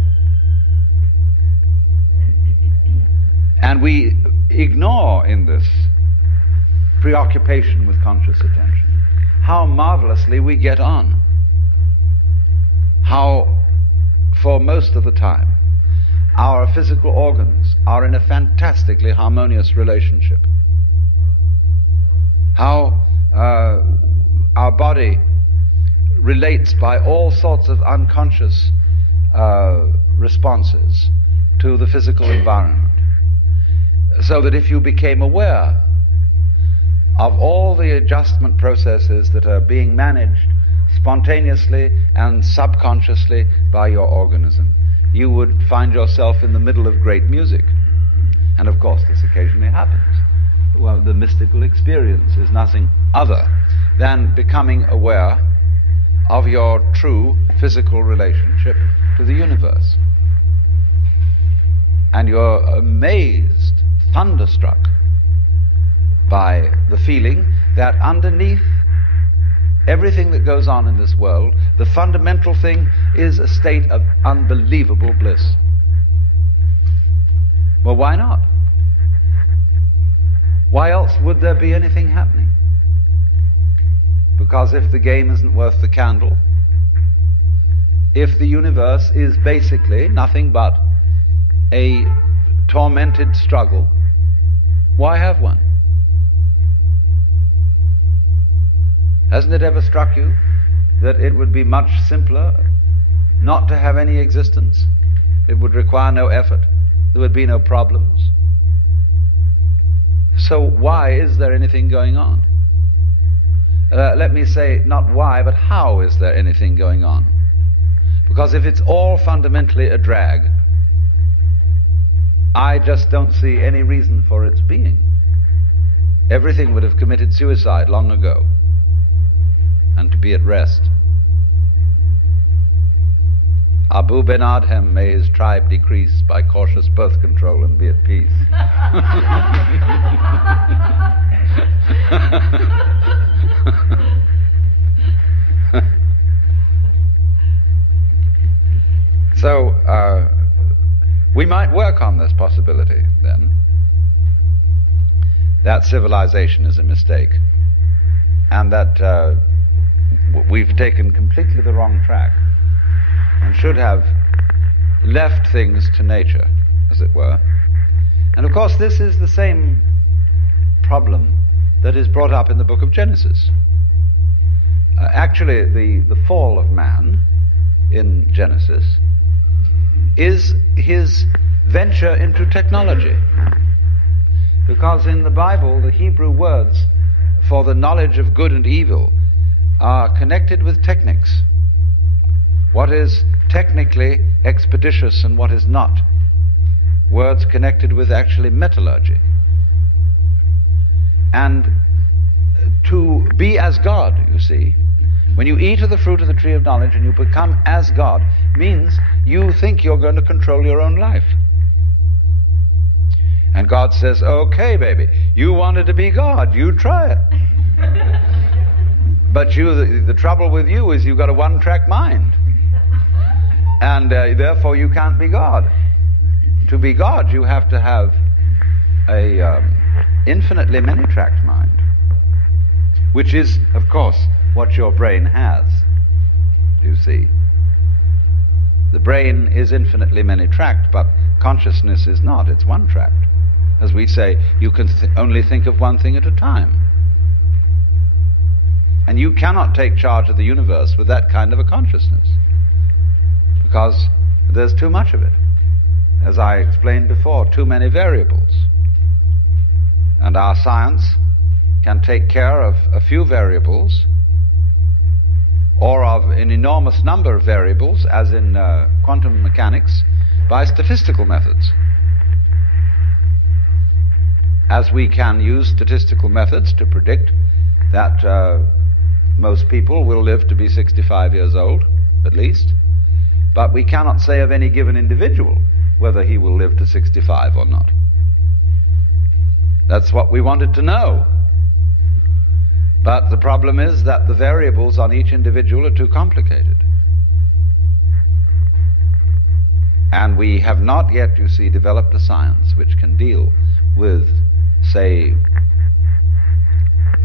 And we ignore in this preoccupation with conscious attention how marvelously we get on. How, for most of the time, our physical organs are in a fantastically harmonious relationship. How our body relates by all sorts of unconscious responses to the physical environment. So that if you became aware of all the adjustment processes that are being managed spontaneously and subconsciously by your organism, you would find yourself in the middle of great music. And of course this occasionally happens. Well, the mystical experience is nothing other than becoming aware of your true physical relationship to the universe. And you're amazed, thunderstruck by the feeling that underneath everything that goes on in this world, the fundamental thing is a state of unbelievable bliss. Well, why not? Why else would there be anything happening? Because if the game isn't worth the candle, if the universe is basically nothing but a tormented struggle, why have one? Hasn't it ever struck you that it would be much simpler not to have any existence? It would require no effort. There would be no problems. So why is there anything going on? Let me say not why, but how is there anything going on? Because if it's all fundamentally a drag, I just don't see any reason for its being. Everything would have committed suicide long ago, and to be at rest. Abu Ben Adhem, may his tribe decrease by cautious birth control and be at peace. So we might work on this possibility then, that civilization is a mistake, and that we've taken completely the wrong track and should have left things to nature, as it were. And of course this is the same problem that is brought up in the book of Genesis. Actually, the fall of man in Genesis is his venture into technology. Because in the Bible, the Hebrew words for the knowledge of good and evil are connected with techniques. What is technically expeditious and what is not. Words connected with actually metallurgy. And to be as God, you see, when you eat of the fruit of the tree of knowledge and you become as God, means you think you're going to control your own life. And God says, okay, baby, you wanted to be God, you try it. But the trouble with you is you've got a one-track mind. And therefore you can't be God. To be God, you have to have a infinitely many-tracked mind, which is, of course, what your brain has, you see. The brain is infinitely many-tracked, but consciousness is not, it's one-tracked. As we say, you can only think of one thing at a time. And you cannot take charge of the universe with that kind of a consciousness, because there's too much of it. as I explained before, too many variables. And our science can take care of a few variables, or of an enormous number of variables, as in quantum mechanics, by statistical methods. As we can use statistical methods to predict that most people will live to be 65 years old, at least, but we cannot say of any given individual whether he will live to 65 or not. That's what we wanted to know. But the problem is that the variables on each individual are too complicated. And we have not yet, you see, developed a science which can deal with, say,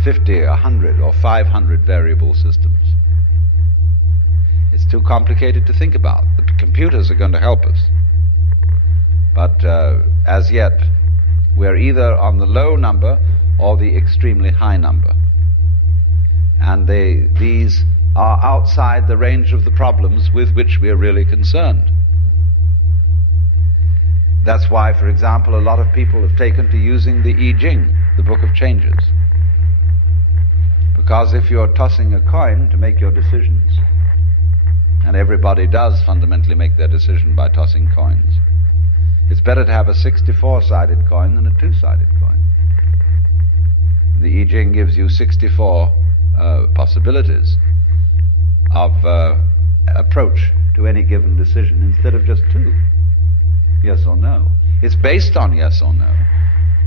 50, 100, or 500 variable systems. It's too complicated to think about. The computers are going to help us. But as yet, we're either on the low number or the extremely high number. And these are outside the range of the problems with which we're really concerned. That's why, for example, a lot of people have taken to using the I Ching, the Book of Changes. Because if you're tossing a coin to make your decisions, and everybody does fundamentally make their decision by tossing coins, it's better to have a 64-sided coin than a 2-sided coin. The I Ching gives you 64 possibilities of approach to any given decision instead of just 2. Yes or no. It's based on yes or no,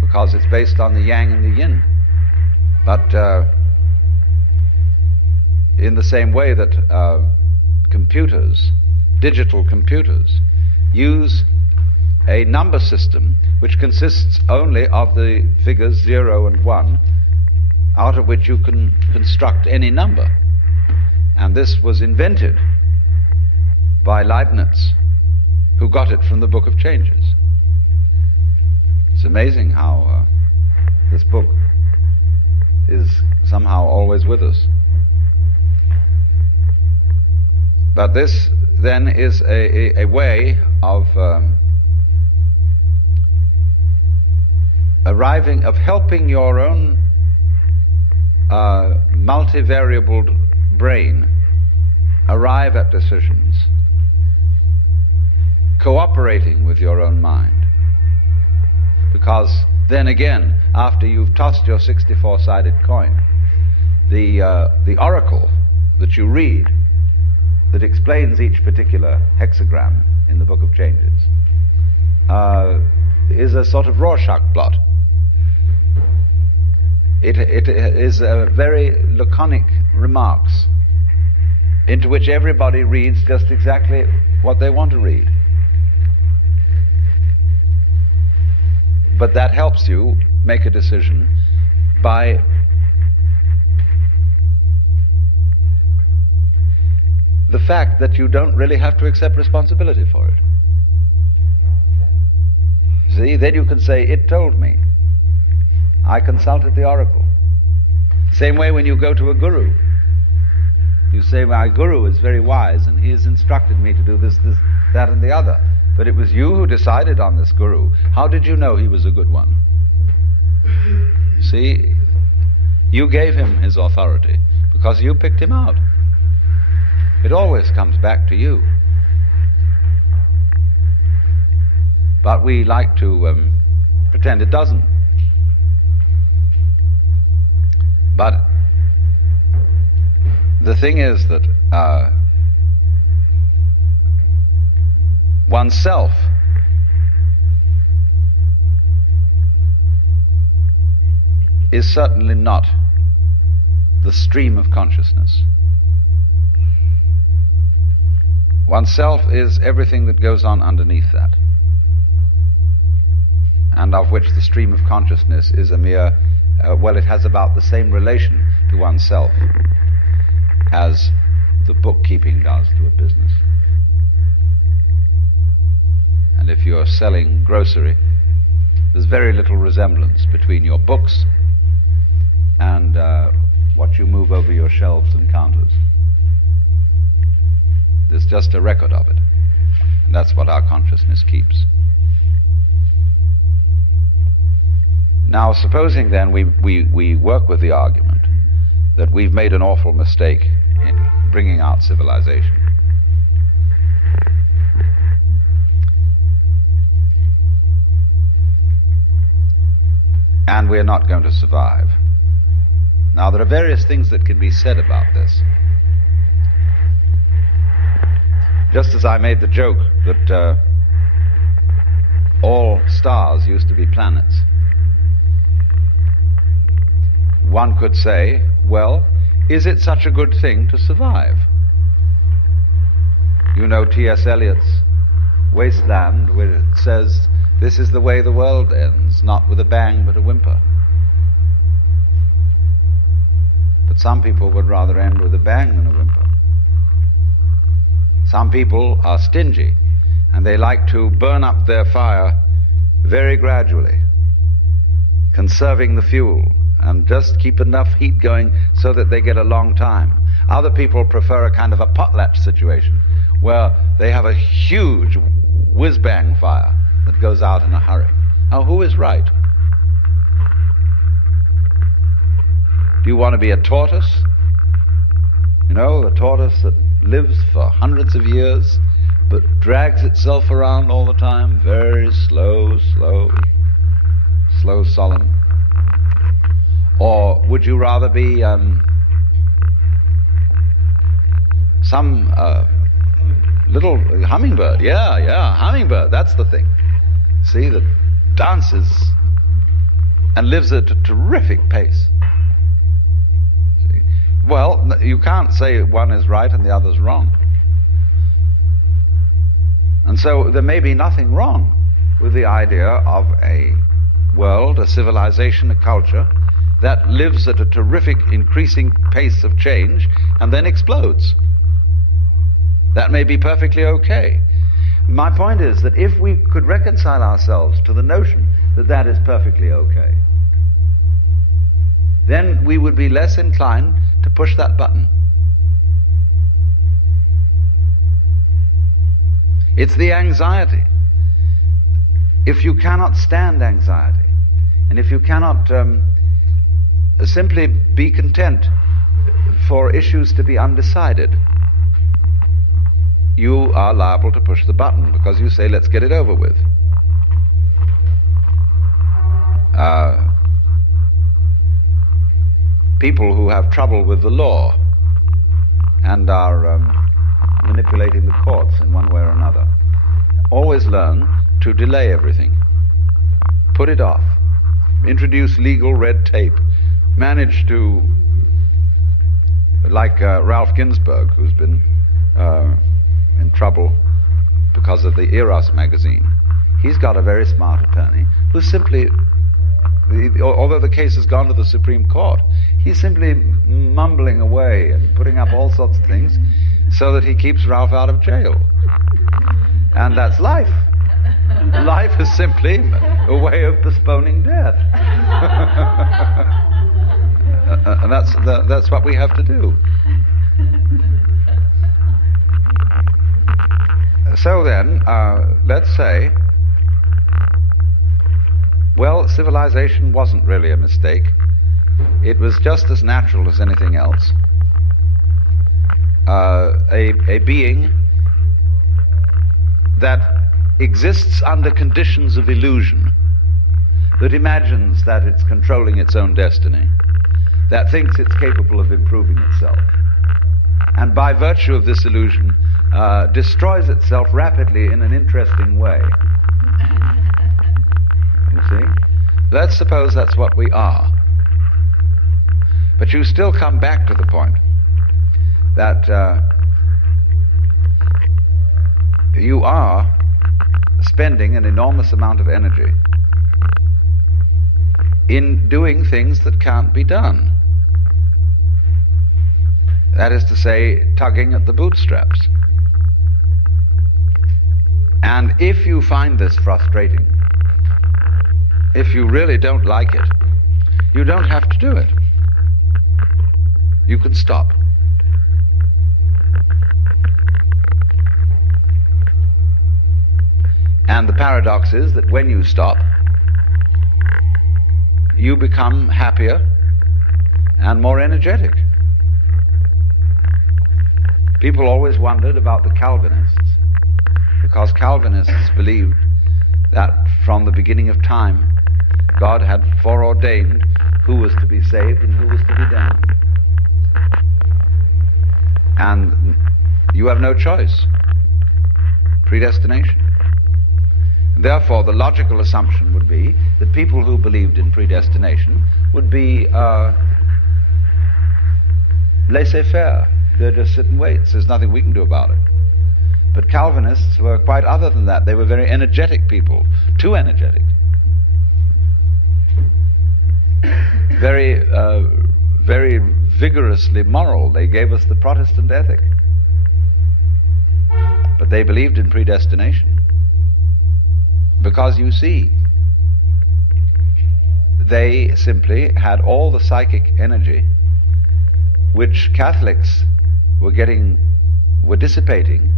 because it's based on the yang and the yin. But in the same way that computers, digital computers, use a number system which consists only of the figures 0 and 1, out of which you can construct any number. And this was invented by Leibniz, who got it from the Book of Changes. It's amazing how this book is somehow always with us. But this then is a way of helping your own multivariable brain arrive at decisions, cooperating with your own mind. Because then again, after you've tossed your 64-sided coin, the oracle that you read, that explains each particular hexagram in the Book of Changes, is a sort of Rorschach blot. It is very laconic remarks into which everybody reads just exactly what they want to read. But that helps you make a decision by the fact that you don't really have to accept responsibility for it. See, then you can say, it told me. I consulted the oracle. Same way when you go to a guru. You say, my guru is very wise and he has instructed me to do this, that and the other. But it was you who decided on this guru. How did you know he was a good one? See, you gave him his authority because you picked him out. It always comes back to you. But we like to pretend it doesn't. But the thing is that oneself is certainly not the stream of consciousness. Oneself is everything that goes on underneath that, and of which the stream of consciousness is a mere, it has about the same relation to oneself as the bookkeeping does to a business. And if you're selling grocery, there's very little resemblance between your books and what you move over your shelves and counters. There's just a record of it. And that's what our consciousness keeps. Now, supposing then we work with the argument that we've made an awful mistake in bringing out civilization. And we're not going to survive. Now, there are various things that can be said about this. Just as I made the joke that all stars used to be planets, one could say, well, is it such a good thing to survive? You know T.S. Eliot's Wasteland, where it says, this is the way the world ends, not with a bang but a whimper. But some people would rather end with a bang than a whimper. Some people are stingy, and they like to burn up their fire very gradually, conserving the fuel, and just keep enough heat going so that they get a long time. Other people prefer a kind of a potlatch situation, where they have a huge whiz-bang fire that goes out in a hurry. Now, who is right? Do you want to be a tortoise? You know, a tortoise that lives for hundreds of years, but drags itself around all the time, very slow, solemn. Or would you rather be some little hummingbird? Yeah, hummingbird, that's the thing. See, that dances and lives at a terrific pace. See? Well, you can't say one is right and the other's wrong. And so there may be nothing wrong with the idea of a world, a civilization, a culture that lives at a terrific increasing pace of change and then explodes. That may be perfectly okay. My point is that if we could reconcile ourselves to the notion that that is perfectly okay, then we would be less inclined to push that button. It's the anxiety. If you cannot stand anxiety, and if you cannot simply be content for issues to be undecided, you are liable to push the button because you say, let's get it over with. People who have trouble with the law and are manipulating the courts in one way or another always learn to delay everything, put it off, introduce legal red tape, manage to, like Ralph Ginsberg, who's been in trouble because of the Eros magazine. He's got a very smart attorney who simply, although the case has gone to the Supreme Court, he's simply mumbling away and putting up all sorts of things so that he keeps Ralph out of jail. And that's life. Life is simply a way of postponing death. And that's what we have to do. So then, let's say, well, civilization wasn't really a mistake. It was just as natural as anything else. A being that exists under conditions of illusion, that imagines that it's controlling its own destiny, that thinks it's capable of improving itself, and by virtue of this illusion destroys itself rapidly in an interesting way. You see? Let's suppose that's what we are. But you still come back to the point that you are spending an enormous amount of energy in doing things that can't be done. That is to say, tugging at the bootstraps. And if you find this frustrating, if you really don't like it, you don't have to do it. You can stop. And the paradox is that when you stop, you become happier and more energetic. People always wondered about the Calvinists, because Calvinists believed that from the beginning of time, God had foreordained who was to be saved and who was to be damned. And you have no choice. Predestination. Therefore, the logical assumption would be that people who believed in predestination would be laissez-faire. They're just sit and wait. There's nothing we can do about it. But Calvinists were quite other than that. They were very energetic people, too energetic. Very vigorously moral. They gave us the Protestant ethic. But they believed in predestination. Because you see, they simply had all the psychic energy which Catholics were dissipating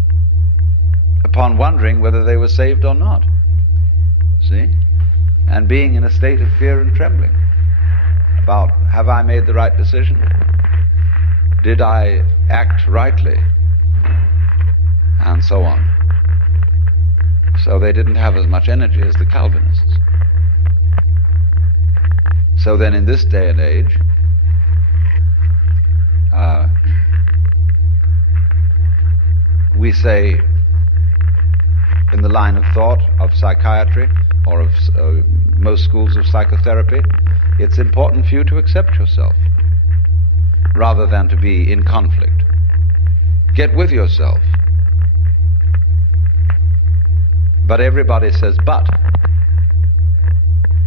upon wondering whether they were saved or not. See? And being in a state of fear and trembling about, have I made the right decision? Did I act rightly? And so on. So they didn't have as much energy as the Calvinists. So then in this day and age, we say, in the line of thought of psychiatry or of most schools of psychotherapy, it's important for you to accept yourself rather than to be in conflict. Get with yourself. But everybody says but,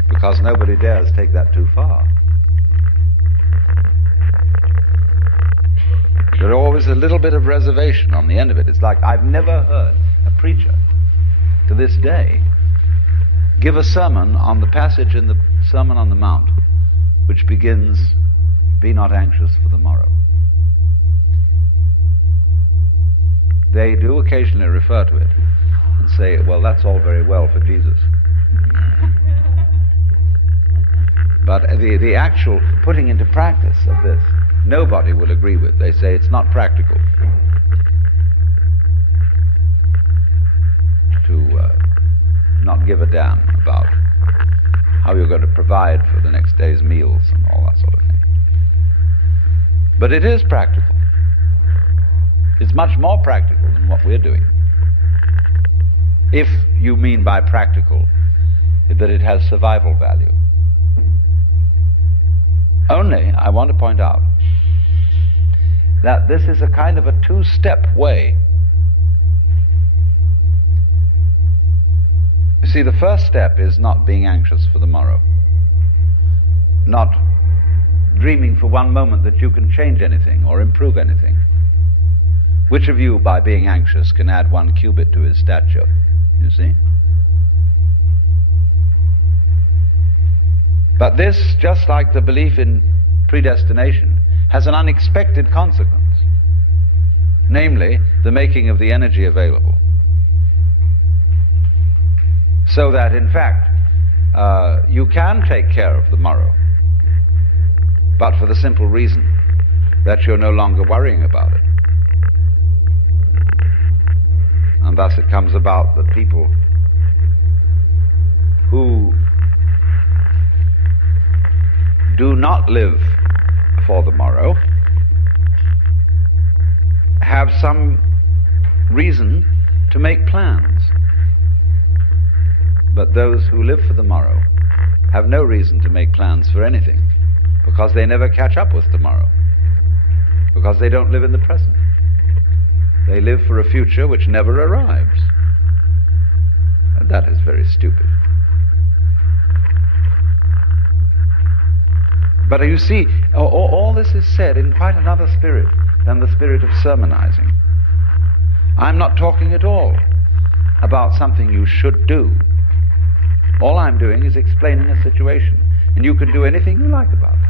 because nobody dares take that too far. There's always a little bit of reservation on the end of it. It's like, I've never heard a preacher to this day give a sermon on the passage in the Sermon on the Mount which begins, "Be not anxious for the morrow." They do occasionally refer to it and say, well, that's all very well for Jesus. But the actual putting into practice of this, nobody will agree with. They say it's not practical to not give a damn about how you're going to provide for the next day's meals and all that sort of thing. But it is practical. It's much more practical than what we're doing. If you mean by practical that it has survival value. Only, I want to point out that this is a kind of a two-step way. You see, the first step is not being anxious for the morrow. Not dreaming for one moment that you can change anything or improve anything. Which of you, by being anxious, can add 1 cubit to his stature? You see? But this, just like the belief in predestination, has an unexpected consequence. Namely, the making of the energy available. So that, in fact, you can take care of the morrow, but for the simple reason that you're no longer worrying about it. And thus it comes about that people who do not live for the morrow have some reason to make plans. But those who live for the morrow have no reason to make plans for anything, because they never catch up with tomorrow, because they don't live in the present. They live for a future which never arrives. And that is very stupid. But you see, all this is said in quite another spirit than the spirit of sermonizing. I'm not talking at all about something you should do. All I'm doing is explaining a situation, and you can do anything you like about it.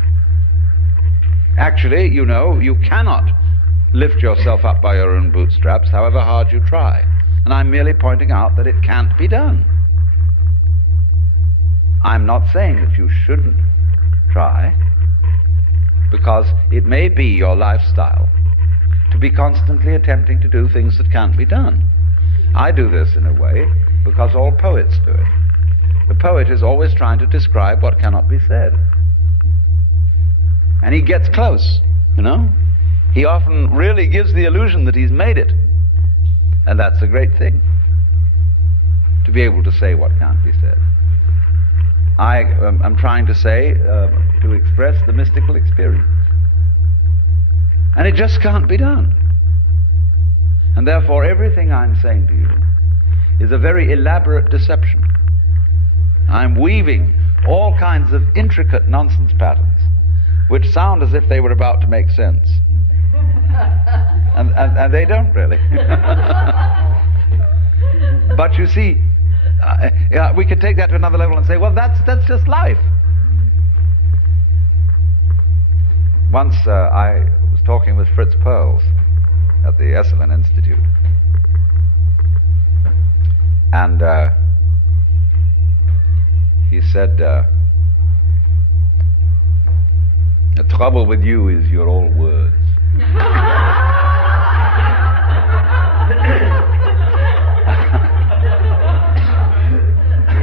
Actually, you know, you cannot lift yourself up by your own bootstraps, however hard you try. And I'm merely pointing out that it can't be done. I'm not saying that you shouldn't try, because it may be your lifestyle to be constantly attempting to do things that can't be done. I do this in a way because all poets do it. The poet is always trying to describe what cannot be said. And he gets close, you know. He often really gives the illusion that he's made it. And that's a great thing, to be able to say what can't be said. I'm trying to say, to express the mystical experience. And it just can't be done. And therefore everything I'm saying to you is a very elaborate deception. I'm weaving all kinds of intricate nonsense patterns which sound as if they were about to make sense. And they don't really. But you see, we could take that to another level and say, well, that's just life. Once I was talking with Fritz Perls at the Esalen Institute, and he said, the trouble with you is you're all words.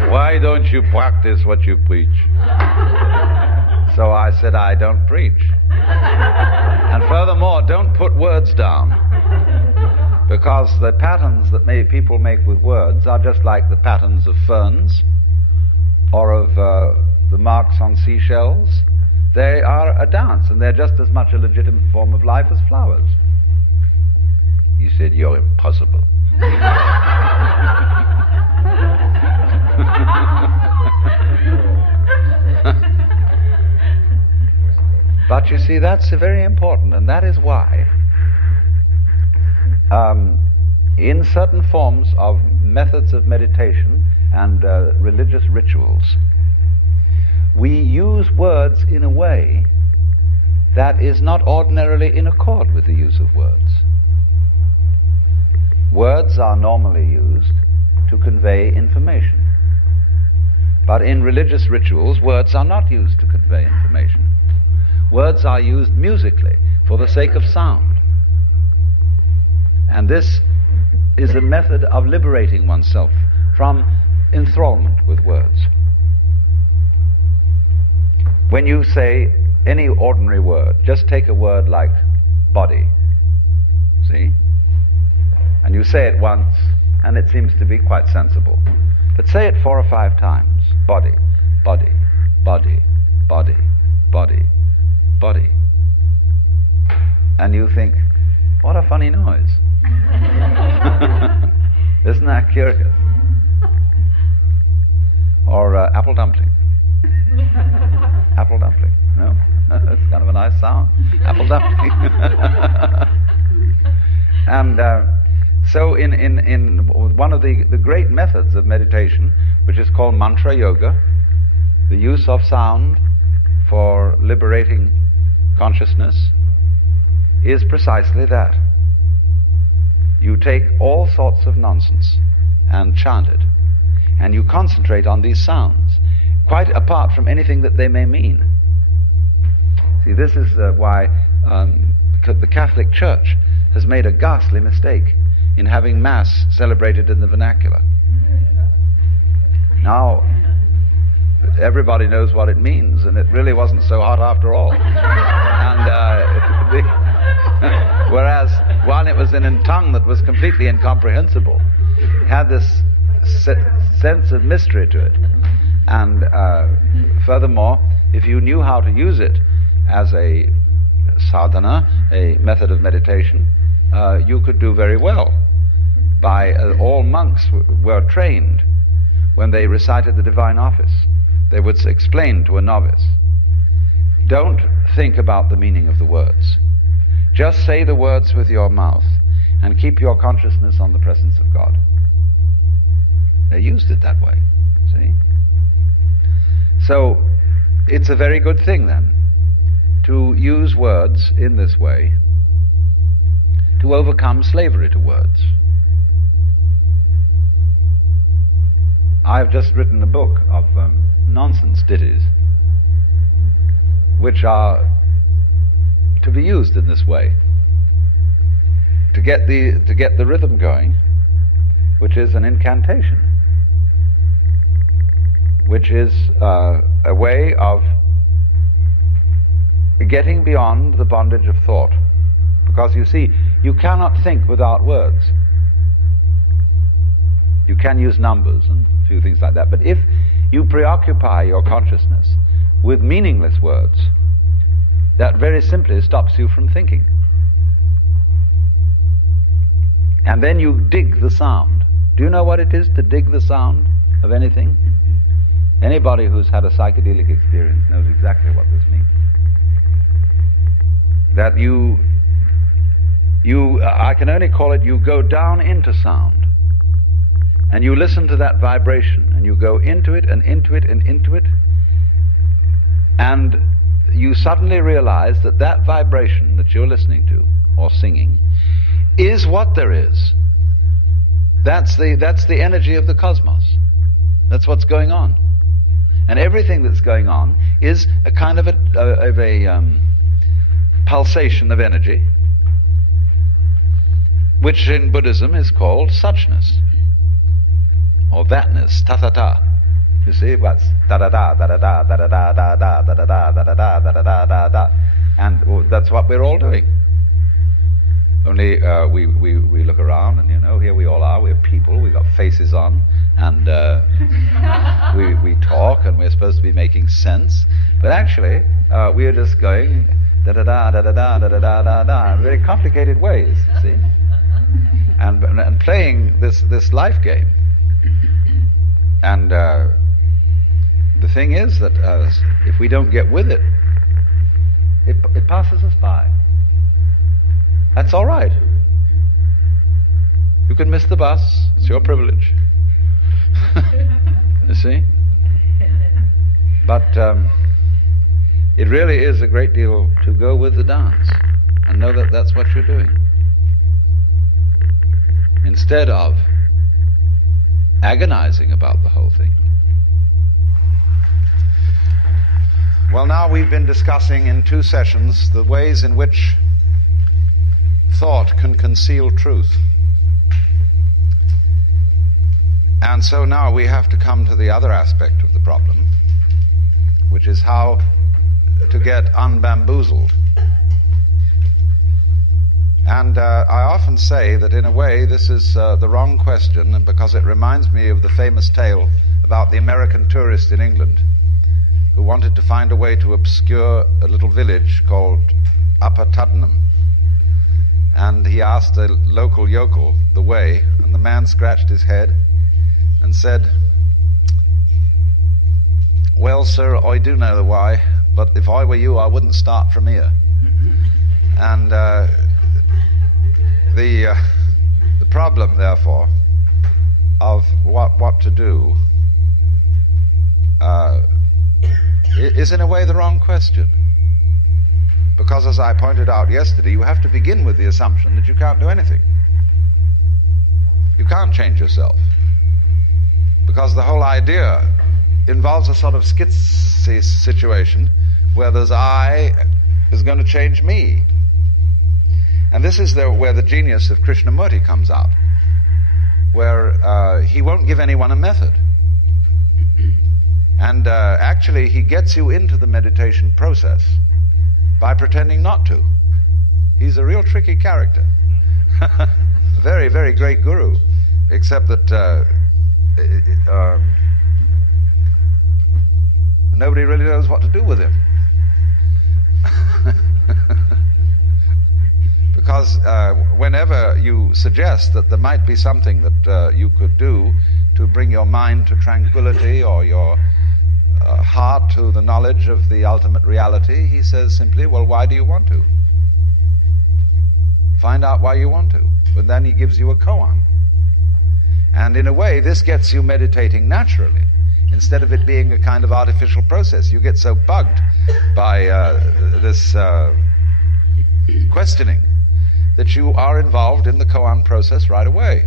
Why don't you practice what you preach? So I said, I don't preach. And furthermore, don't put words down. Because the patterns that people make with words are just like the patterns of ferns or of the marks on seashells. They are a dance, and they're just as much a legitimate form of life as flowers. He said, you're impossible. But you see, that's very important, and that is why in certain forms of methods of meditation and religious rituals, we use words in a way that is not ordinarily in accord with the use of words. Words are normally used to convey information. But in religious rituals, words are not used to convey information. Words are used musically for the sake of sound. And this is a method of liberating oneself from enthrallment with words. When you say any ordinary word, just take a word like body, see? And you say it once, and it seems to be quite sensible. But say it 4 or 5 times. Body, body, body, body, body, body. And you think, what a funny noise. Isn't that curious? Or apple dumpling. Apple dumpling, no? It's kind of a nice sound. Apple dumpling. And so in one of the great methods of meditation, which is called mantra yoga, the use of sound for liberating consciousness, is precisely that. You take all sorts of nonsense and chant it, and you concentrate on these sounds, quite apart from anything that they may mean. See, this is why the Catholic Church has made a ghastly mistake in having Mass celebrated in the vernacular. Now, everybody knows what it means, and it really wasn't so hot after all. And whereas while it was in a tongue that was completely incomprehensible, it had this sense of mystery to it. And furthermore, if you knew how to use it as a sadhana, a method of meditation, you could do very well. All monks were trained when they recited the divine office. They would explain to a novice, don't think about the meaning of the words. Just say the words with your mouth and keep your consciousness on the presence of God. They used it that way, see? So it's a very good thing then to use words in this way to overcome slavery to words. I've just written a book of nonsense ditties, which are to be used in this way to get the rhythm going, which is an incantation, which is a way of getting beyond the bondage of thought. Because you see, you cannot think without words. You can use numbers and a few things like that, but if you preoccupy your consciousness with meaningless words, that very simply stops you from thinking. And then you dig the sound. Do you know what it is to dig the sound of anything? Anybody who's had a psychedelic experience knows exactly what this means. That I can only call it, you go down into sound. And you listen to that vibration, and you go into it and into it and into it, and you suddenly realize that that vibration that you're listening to, or singing, is what there is. That's the energy of the cosmos. That's what's going on. And everything that's going on is a kind of a pulsation of energy, which in Buddhism is called suchness, or thatness, ta-ta-ta. You see, what's da-da-da, da-da-da, da-da-da, da-da, da-da-da, da-da-da, da-da-da, da-da, and that's what we're all doing. Only we look around, and here we all are. We're people. We've got faces on, and we talk, and we're supposed to be making sense. But actually, we are just going da-da-da, da-da-da, da-da-da, da-da, in very complicated ways. You see, and playing this life game. And the thing is that if we don't get with it, it passes us by. That's all right. You can miss the bus. It's your privilege. You see? But it really is a great deal to go with the dance and know that that's what you're doing. Instead of agonizing about the whole thing. Well, now we've been discussing in 2 sessions the ways in which thought can conceal truth. And so now we have to come to the other aspect of the problem, which is how to get unbamboozled. And I often say that in a way this is the wrong question, because it reminds me of the famous tale about the American tourist in England who wanted to find a way to obscure a little village called Upper Tuddenham. And he asked a local yokel the way, and the man scratched his head and said, "Well, sir, I do know the why, but if I were you, I wouldn't start from here." And the problem, therefore, of what to do is in a way the wrong question. Because as I pointed out yesterday, you have to begin with the assumption that you can't do anything. You can't change yourself. Because the whole idea involves a sort of schizophrenic situation where there's I is going to change me. And this is where the genius of Krishnamurti comes out, where he won't give anyone a method. And actually he gets you into the meditation process by pretending not to. He's a real tricky character. Very, very great guru, except that nobody really knows what to do with him. Because whenever you suggest that there might be something that you could do to bring your mind to tranquility, or your heart to the knowledge of the ultimate reality, he says simply, "Well, why do you want to? Find out why you want to." But then he gives you a koan. And in a way, this gets you meditating naturally, instead of it being a kind of artificial process. You get so bugged by this questioning that you are involved in the koan process right away.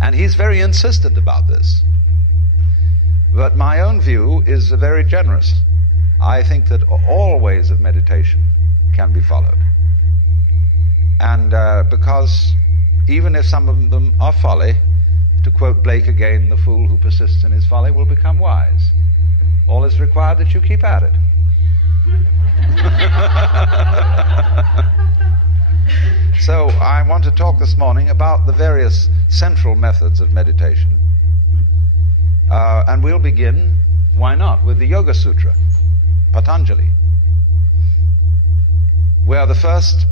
And he's very insistent about this. But my own view is very generous. I think that all ways of meditation can be followed. And because even if some of them are folly, to quote Blake again, the fool who persists in his folly will become wise. All is required that you keep at it. So I want to talk this morning about the various central methods of meditation. And we'll begin, why not, with the Yoga Sutra, Patanjali, where the first,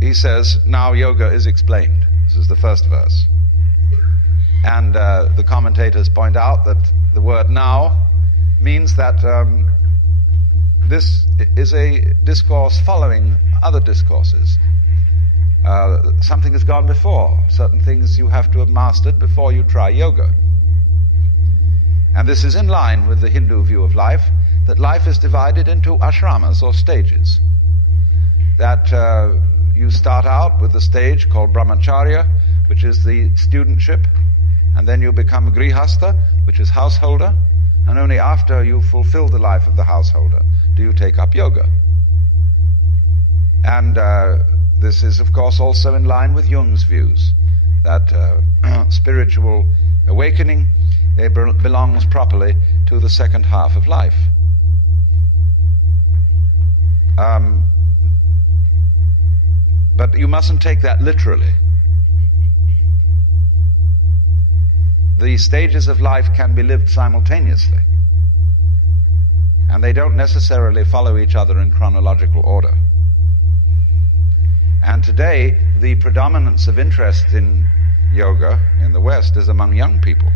he says, now yoga is explained. This is the first verse. And the commentators point out that the word now means that this is a discourse following other discourses. Something has gone before. Certain things you have to have mastered before you try yoga. And this is in line with the Hindu view of life, that life is divided into ashramas, or stages. That you start out with the stage called brahmacharya, which is the studentship, and then you become grihastha, which is householder, and only after you fulfill the life of the householder do you take up yoga. And this is, of course, also in line with Jung's views, that spiritual awakening belongs properly to the second half of life. But you mustn't take that literally. The stages of life can be lived simultaneously, and they don't necessarily follow each other in chronological order. And today, the predominance of interest in yoga in the West is among young people.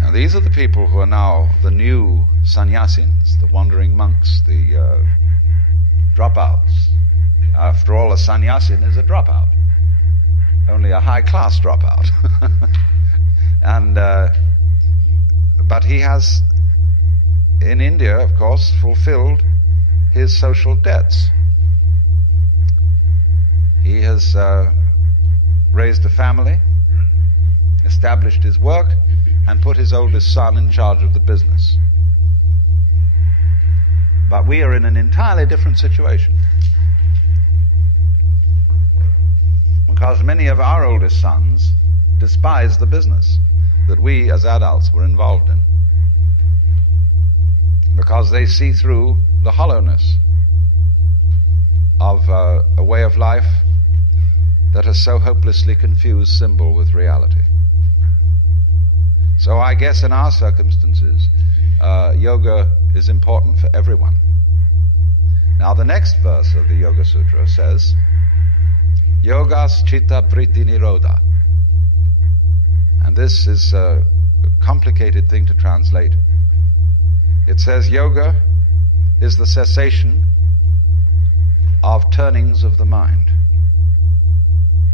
Now, these are the people who are now the new sannyasins, the wandering monks, the dropouts. After all, a sannyasin is a dropout, only a high-class dropout. And but he has, in India, of course, fulfilled his social debts. He has raised a family, established his work, and put his oldest son in charge of the business. But we are in an entirely different situation, because many of our oldest sons despise the business that we as adults were involved in, because they see through the hollowness of a way of life that has so hopelessly confused symbol with reality. So I guess in our circumstances, yoga is important for everyone. Now the next verse of the Yoga Sutra says, Yogas Chitta Vritti Nirodha. And this is a complicated thing to translate. It says yoga is the cessation of turnings of the mind.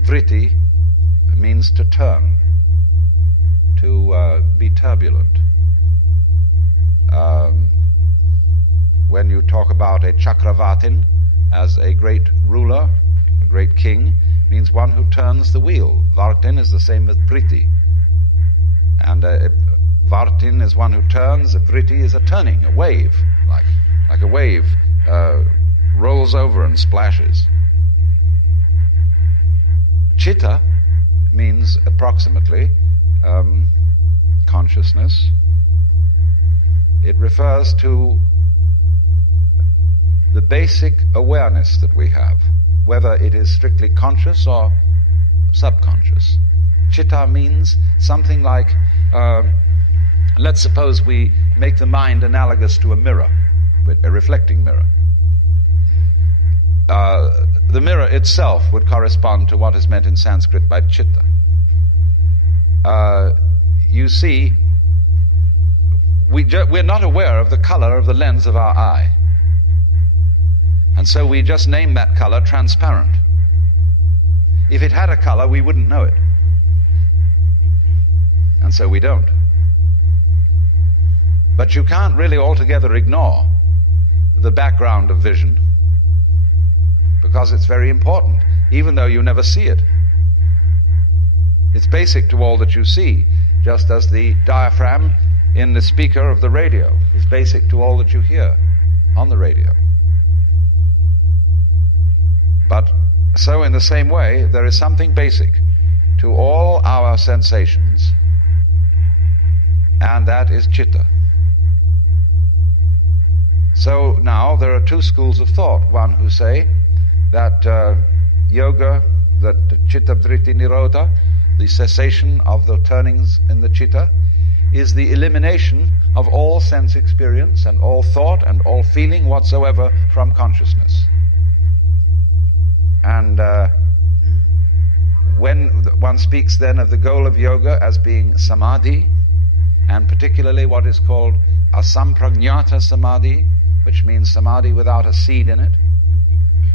Vritti means to turn, to be turbulent. When you talk about a chakravartin as a great ruler, a great king, means one who turns the wheel. Vartin is the same as vritti. And vartin is one who turns, a vritti is a turning, a wave, like a wave rolls over and splashes. Chitta means approximately consciousness. It refers to the basic awareness that we have, whether it is strictly conscious or subconscious. Chitta means something like, let's suppose we make the mind analogous to a mirror, a reflecting mirror. The mirror itself would correspond to what is meant in Sanskrit by chitta. You see, we're not aware of the color of the lens of our eye. And so we just name that color transparent. If it had a color, we wouldn't know it. And so we don't. But you can't really altogether ignore the background of vision, because it's very important, even though you never see it. It's basic to all that you see, just as the diaphragm in the speaker of the radio is basic to all that you hear on the radio. But so in the same way, there is something basic to all our sensations, and that is chitta. So now there are two schools of thought. One who say that yoga, that chitta vritti nirodha, the cessation of the turnings in the chitta, is the elimination of all sense experience and all thought and all feeling whatsoever from consciousness. And when one speaks then of the goal of yoga as being samadhi, and particularly what is called asampragnata samadhi, which means samadhi without a seed in it,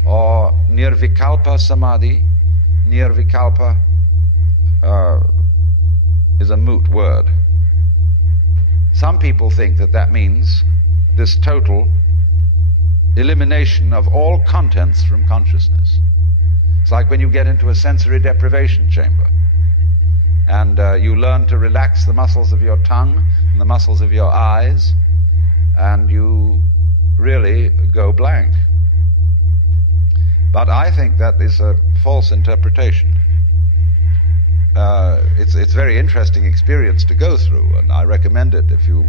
or nirvikalpa samadhi. Nirvikalpa is a moot word. Some people think that that means this total elimination of all contents from consciousness. It's like when you get into a sensory deprivation chamber and you learn to relax the muscles of your tongue and the muscles of your eyes, and you really go blank. But I think that is a false interpretation. It's a very interesting experience to go through, and I recommend it if you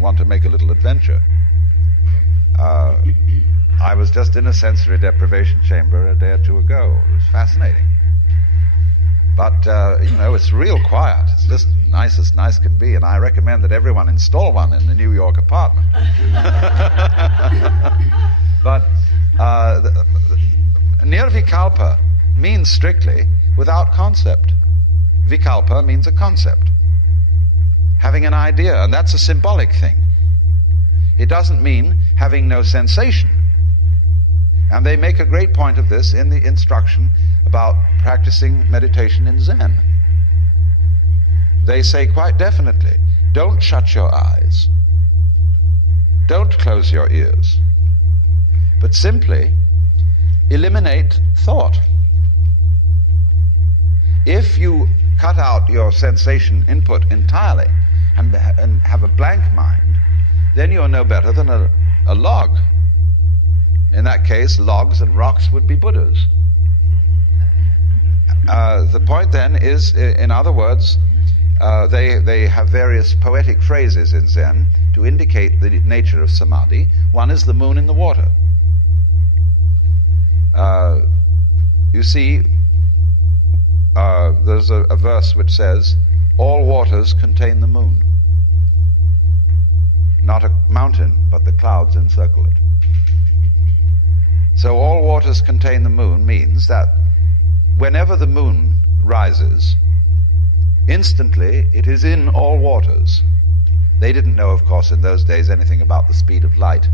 want to make a little adventure. I was just in a sensory deprivation chamber a day or two ago. It was fascinating. But, it's real quiet. It's just nice as nice can be, and I recommend that everyone install one in the New York apartment. But nirvikalpa means strictly without concept. Vikalpa means a concept, having an idea, and that's a symbolic thing. It doesn't mean having no sensation. And they make a great point of this in the instruction about practicing meditation in Zen. They say quite definitely, don't shut your eyes, don't close your ears, but simply eliminate thought. If you cut out your sensation input entirely and have a blank mind, then you're no better than a log. In that case, logs and rocks would be Buddhas. The point then is, in other words, they have various poetic phrases in Zen to indicate the nature of samadhi. One is the moon in the water. You see, there's a verse which says, all waters contain the moon. Not a mountain, but the clouds encircle it. So all waters contain the moon means that whenever the moon rises, instantly it is in all waters. They didn't know, of course, in those days anything about the speed of light.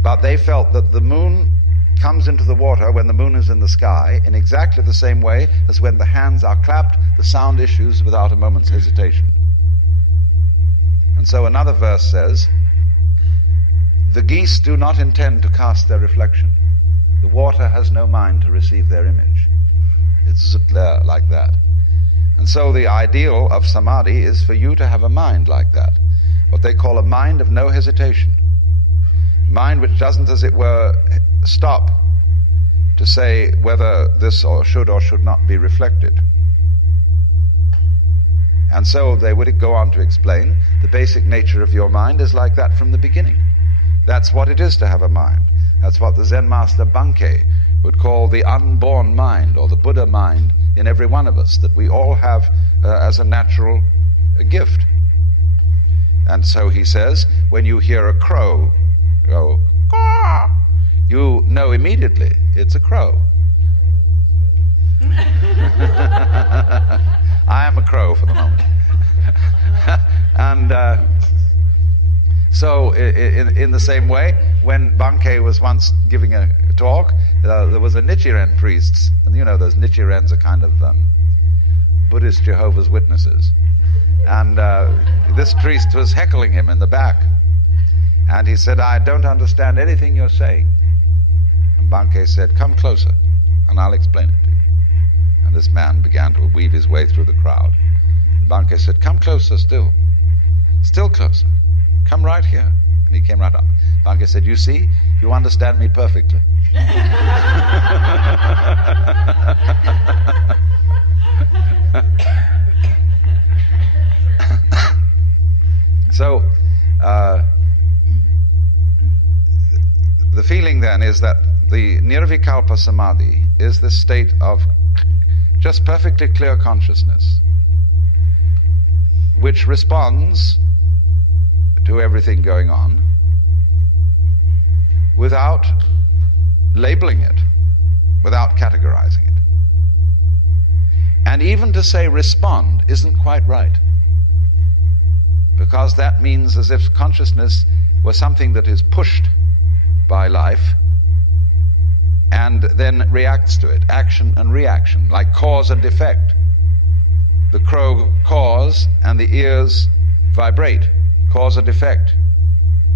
But they felt that the moon comes into the water when the moon is in the sky in exactly the same way as when the hands are clapped, the sound issues without a moment's hesitation. And so another verse says, the geese do not intend to cast their reflection. The water has no mind to receive their image. It's zutler, like that. And so the ideal of samadhi is for you to have a mind like that, what they call a mind of no hesitation. Mind which doesn't, as it were, stop to say whether this or should not be reflected. And so they would go on to explain the basic nature of your mind is like that from the beginning. That's what it is to have a mind. That's what the Zen master Bankei would call the unborn mind, or the Buddha mind in every one of us, that we all have as a natural gift. And so he says, when you hear a crow go, caw, you know immediately it's a crow. I am a crow for the moment. And so in the same way, when Bankei was once giving a talk, there was a Nichiren priest, and you know those Nichirens are kind of Buddhist Jehovah's Witnesses. And this priest was heckling him in the back. And he said, I don't understand anything you're saying. And Bankei said, come closer, and I'll explain it to you. And this man began to weave his way through the crowd. And Bhante said, come closer still. Still closer. Come right here. And he came right up. Bhante said, you see, you understand me perfectly. So, the feeling then is that the nirvikalpa samadhi is this state of just perfectly clear consciousness, which responds to everything going on without labeling it, without categorizing it. And even to say respond isn't quite right, because that means as if consciousness was something that is pushed by life and then reacts to it, action and reaction, like cause and effect. The crow caws and the ears vibrate, cause and effect.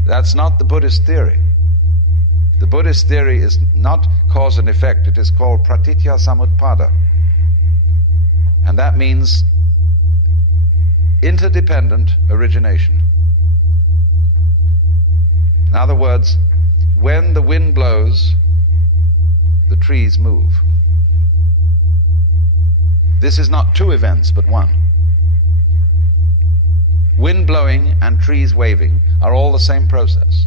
That's not the Buddhist theory. The Buddhist theory is not cause and effect, it is called pratitya samutpada. And that means interdependent origination. In other words, when the wind blows, the trees move. This is not two events, but one. Wind blowing and trees waving are all the same process.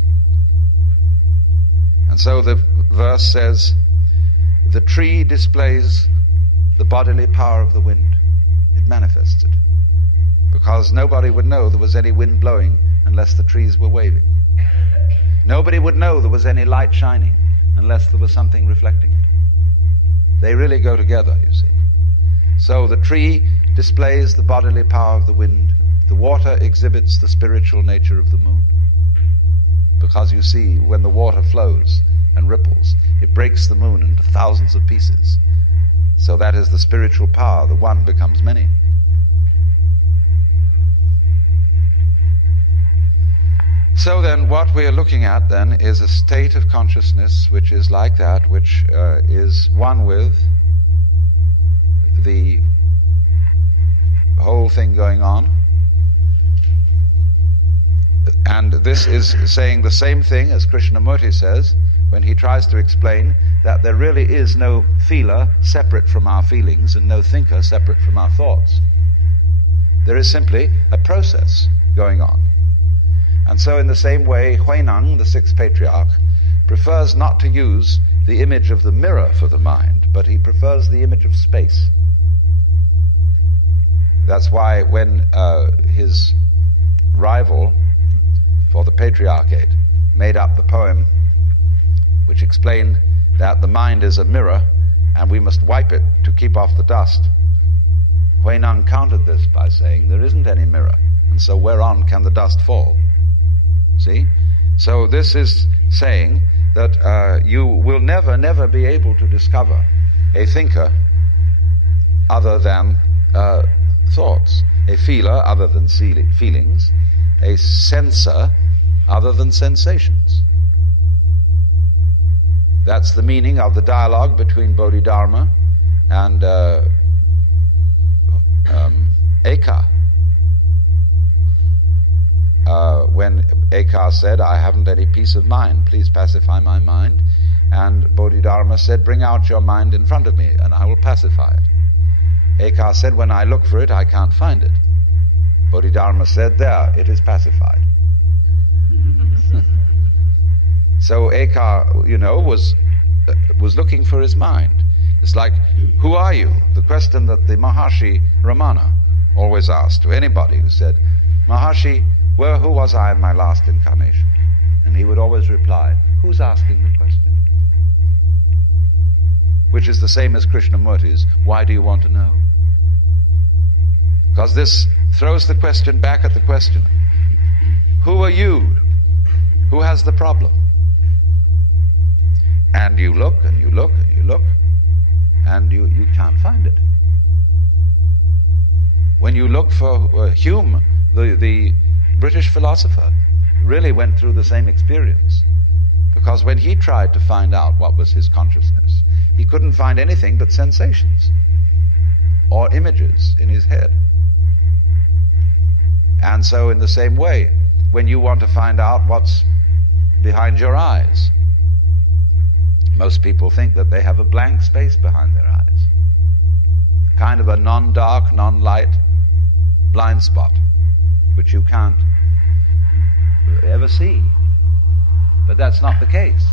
And so the verse says, the tree displays the bodily power of the wind. It manifests it. Because nobody would know there was any wind blowing unless the trees were waving. Nobody would know there was any light shining unless there was something reflecting it. They really go together, you see. So the tree displays the bodily power of the wind. The water exhibits the spiritual nature of the moon. Because you see, when the water flows and ripples, it breaks the moon into thousands of pieces. So that is the spiritual power. The one becomes many. So then what we are looking at then is a state of consciousness which is like that, which is one with the whole thing going on. And this is saying the same thing as Krishnamurti says when he tries to explain that there really is no feeler separate from our feelings and no thinker separate from our thoughts. There is simply a process going on. And so in the same way, Huineng, the sixth patriarch, prefers not to use the image of the mirror for the mind, but he prefers the image of space. That's why when his rival for the patriarchate made up the poem which explained that the mind is a mirror and we must wipe it to keep off the dust, Huineng countered this by saying there isn't any mirror, and so whereon can the dust fall? See? So this is saying that you will never be able to discover a thinker other than thoughts, a feeler other than feelings, a sensor other than sensations. That's the meaning of the dialogue between Bodhidharma and Eka. When Eka said, I haven't any peace of mind, please pacify my mind. And Bodhidharma said, bring out your mind in front of me and I will pacify it. Eka said, when I look for it, I can't find it. Bodhidharma said, there, it is pacified. So Eka, was looking for his mind. It's like, who are you? The question that the Maharshi Ramana always asked to anybody who said, Maharshi, who was I in my last incarnation? And he would always reply, who's asking the question? Which is the same as Krishnamurti's, why do you want to know? Because this throws the question back at the questioner. Who are you? Who has the problem? And you look and you look and you look and you can't find it. When you look for Hume, the British philosopher, really went through the same experience. Because when he tried to find out what was his consciousness, he couldn't find anything but sensations or images in his head. And so in the same way, when you want to find out what's behind your eyes, most people think that they have a blank space behind their eyes, kind of a non-dark, non-light blind spot, which you can't ever see. But that's not the case.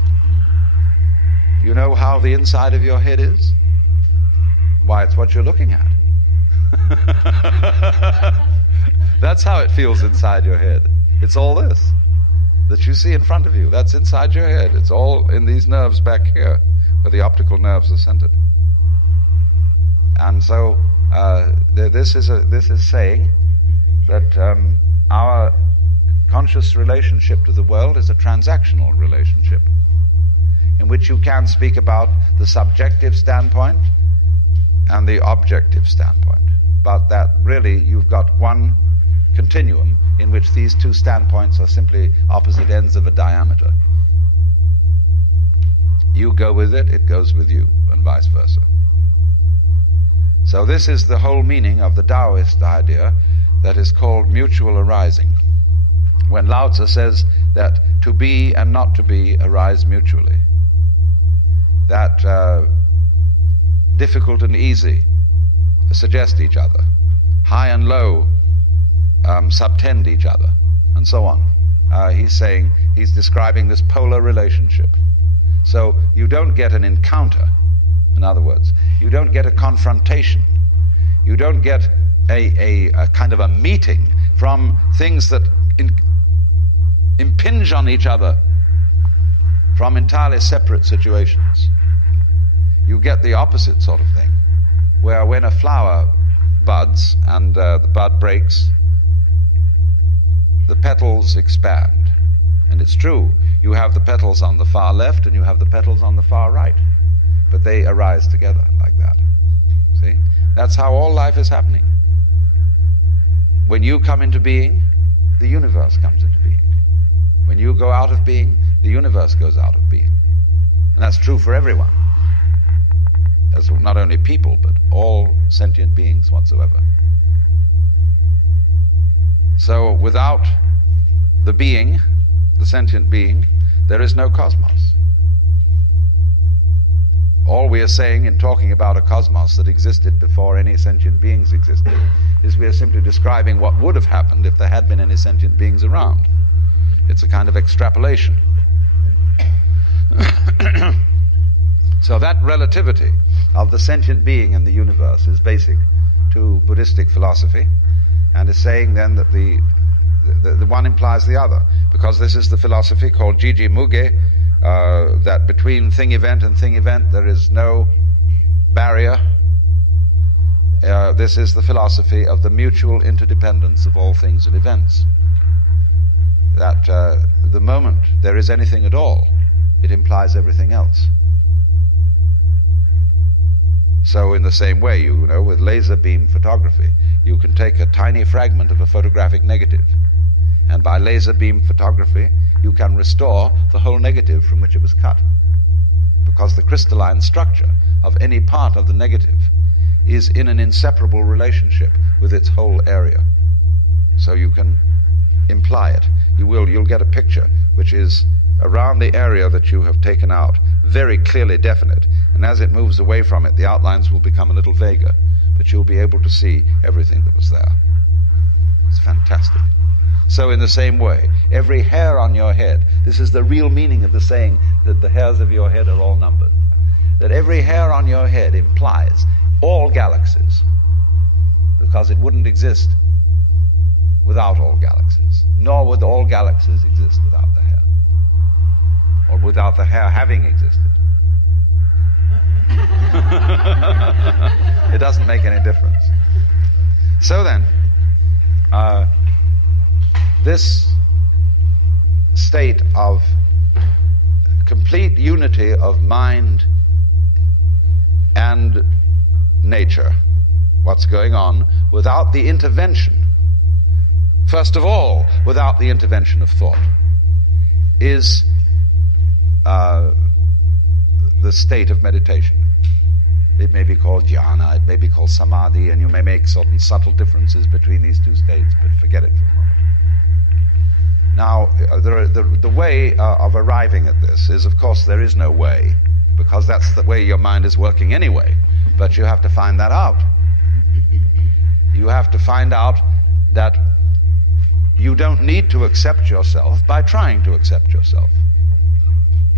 You know how the inside of your head is? Why, it's what you're looking at. That's how it feels inside your head. It's all this that you see in front of you. That's inside your head. It's all in these nerves back here, where the optical nerves are centered. And so this is saying that our conscious relationship to the world is a transactional relationship, in which you can speak about the subjective standpoint and the objective standpoint. But that really you've got one continuum in which these two standpoints are simply opposite ends of a diameter. You go with it, it goes with you, and vice versa. So this is the whole meaning of the Taoist idea that is called mutual arising. When Lao Tzu says that to be and not to be arise mutually, that difficult and easy suggest each other, high and low subtend each other, and so on. He's describing this polar relationship. So you don't get an encounter, in other words. You don't get a confrontation. You don't get a kind of a meeting from things that impinge on each other from entirely separate situations. You get the opposite sort of thing, where when a flower buds and the bud breaks, the petals expand. And it's true, you have the petals on the far left and you have the petals on the far right, but they arise together like that. See? That's how all life is happening. When you come into being, the universe comes into being. When you go out of being, the universe goes out of being. And that's true for everyone. That's not only people, but all sentient beings whatsoever. So without the being, the sentient being, there is no cosmos. All we are saying in talking about a cosmos that existed before any sentient beings existed is we are simply describing what would have happened if there had been any sentient beings around. It's a kind of extrapolation. So that relativity of the sentient being and the universe is basic to Buddhistic philosophy, and is saying then that the one implies the other, because this is the philosophy called Jiji Muge, that between thing event and thing event there is no barrier. This is the philosophy of the mutual interdependence of all things and events. That the moment there is anything at all, it implies everything else. So in the same way, you know, with laser beam photography, you can take a tiny fragment of a photographic negative, and by laser beam photography, you can restore the whole negative from which it was cut, because the crystalline structure of any part of the negative is in an inseparable relationship with its whole area. So you can imply it. You'll get a picture which is around the area that you have taken out, very clearly definite, and as it moves away from it, the outlines will become a little vaguer, but you'll be able to see everything that was there. It's fantastic. So in the same way, every hair on your head, this is the real meaning of the saying that the hairs of your head are all numbered, that every hair on your head implies all galaxies, because it wouldn't exist without all galaxies, nor would all galaxies exist without the hair, or without the hair having existed. It doesn't make any difference. So then, this state of complete unity of mind and nature, what's going on, without the intervention, first of all, without the intervention of thought, is the state of meditation. It may be called jhana, it may be called samadhi, and you may make certain subtle differences between these two states, but forget it for a moment. Now, the way of arriving at this is, of course, there is no way, because that's the way your mind is working anyway. But you have to find that out. You have to find out that you don't need to accept yourself by trying to accept yourself.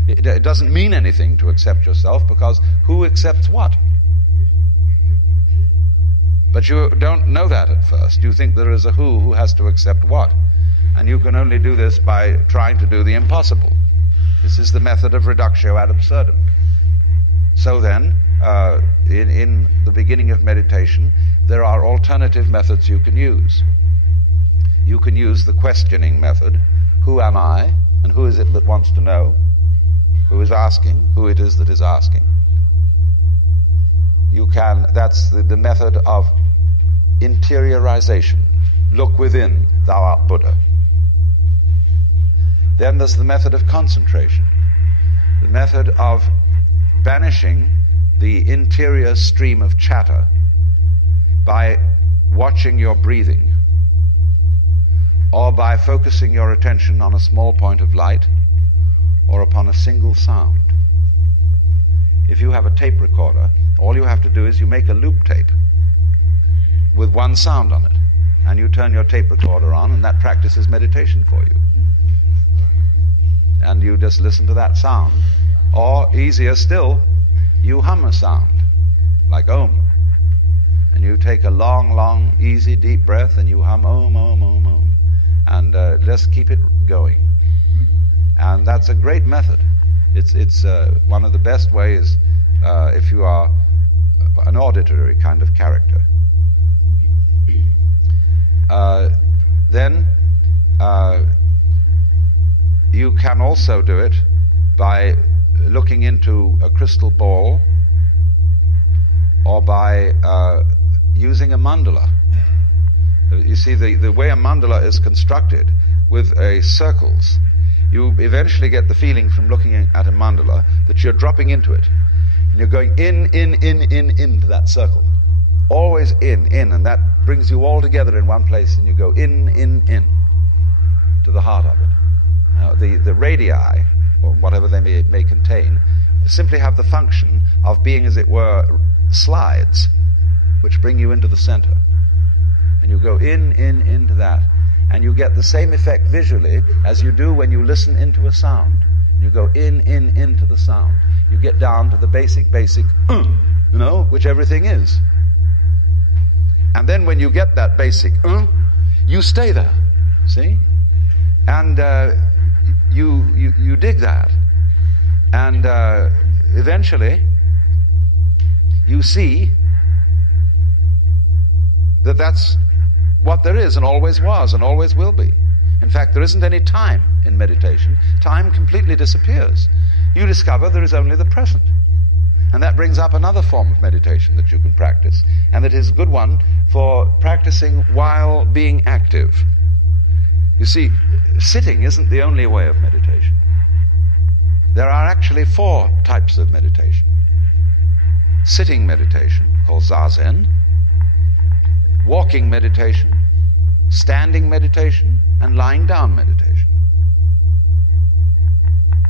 It doesn't mean anything to accept yourself, because who accepts what? But you don't know that at first. You think there is a who has to accept what. And you can only do this by trying to do the impossible. This is the method of reductio ad absurdum. So then, in the beginning of meditation, there are alternative methods you can use. You can use the questioning method. Who am I? And who is it that wants to know? Who is asking? Who it is that is asking? That's the method of interiorization. Look within, thou art Buddha. Then there's the method of concentration. The method of banishing the interior stream of chatter by watching your breathing, or by focusing your attention on a small point of light or upon a single sound. If you have a tape recorder, all you have to do is you make a loop tape with one sound on it, and you turn your tape recorder on, and that practices meditation for you. And you just listen to that sound. Or, easier still, you hum a sound, like Om. And you take a long, long, easy, deep breath, and you hum Om, Om, Om, Om. And just keep it going. And that's a great method. It's one of the best ways if you are an auditory kind of character. Then you can also do it by looking into a crystal ball, or by using a mandala. You see, the way a mandala is constructed with circles, you eventually get the feeling from looking at a mandala that you're dropping into it. And you're going into that circle. Always in, and that brings you all together in one place, and you go in, to the heart of it. Now, the radii, or whatever they may contain, simply have the function of being, as it were, slides, which bring you into the center. And you go into that, and you get the same effect visually as you do when you listen into a sound. You go into the sound. You get down to the basic, which everything is. And then when you get that basic, you stay there, see? And you dig that. And eventually, you see that that's what there is, and always was, and always will be. In fact, there isn't any time in meditation. Time completely disappears. You discover there is only the present. And that brings up another form of meditation that you can practice, and that is a good one for practicing while being active. You see, sitting isn't the only way of meditation. There are actually 4 types of meditation. Sitting meditation, called Zazen, walking meditation, standing meditation, and lying down meditation.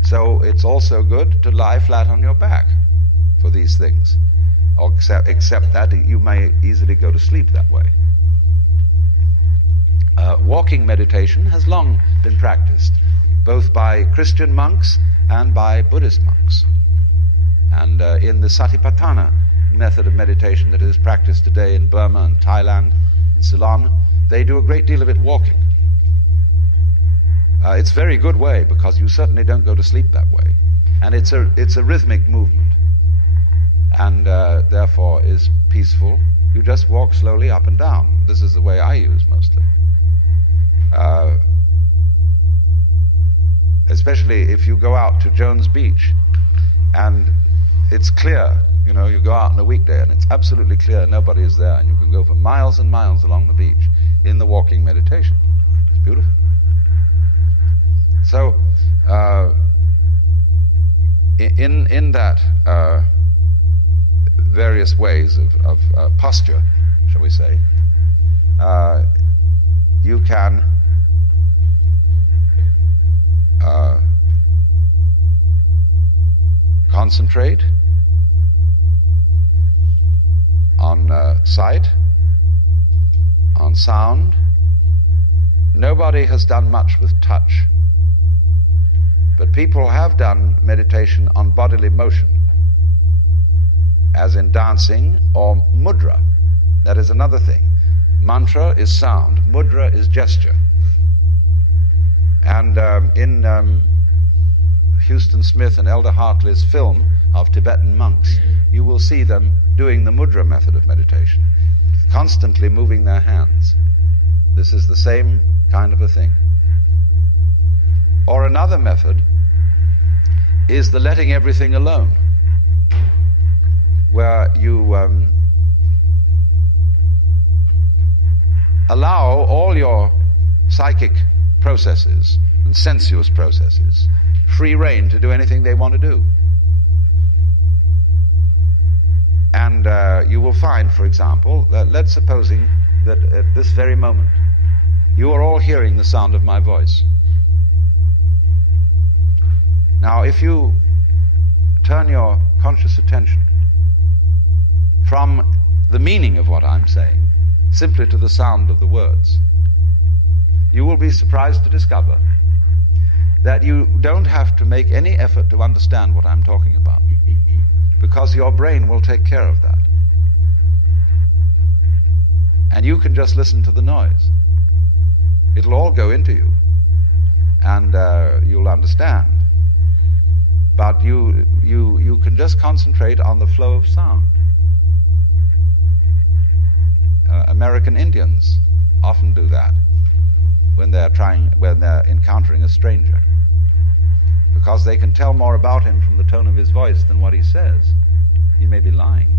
So it's also good to lie flat on your back for these things, except that you may easily go to sleep that way. Walking meditation has long been practiced, both by Christian monks and by Buddhist monks. And in the Satipatthana method of meditation that is practiced today in Burma and Thailand and Ceylon, they do a great deal of it walking. It's a very good way, because you certainly don't go to sleep that way. And it's a rhythmic movement, and therefore is peaceful. You just walk slowly up and down. This is the way I use mostly. Especially if you go out to Jones Beach and it's clear, you go out on a weekday and it's absolutely clear, nobody is there, and you can go for miles and miles along the beach in the walking meditation. It's beautiful. So in that various ways of posture, shall we say, you can concentrate on sight, on sound. Nobody has done much with touch, but people have done meditation on bodily motion, as in dancing or mudra. That is another thing. Mantra is sound, mudra is gesture. And in Houston Smith and Elder Hartley's film of Tibetan monks, you will see them doing the mudra method of meditation, constantly moving their hands. This is the same kind of a thing. Or another method is the letting everything alone, where you allow all your psychic processes and sensuous processes free rein to do anything they want to do. And you will find, for example, that let's supposing that at this very moment you are all hearing the sound of my voice. Now, if you turn your conscious attention from the meaning of what I'm saying simply to the sound of the words, you will be surprised to discover that you don't have to make any effort to understand what I'm talking about, because your brain will take care of that. And you can just listen to the noise. It'll all go into you, and you'll understand. But you can just concentrate on the flow of sound. American Indians often do that when they're encountering a stranger, because they can tell more about him from the tone of his voice than what he says. He may be lying.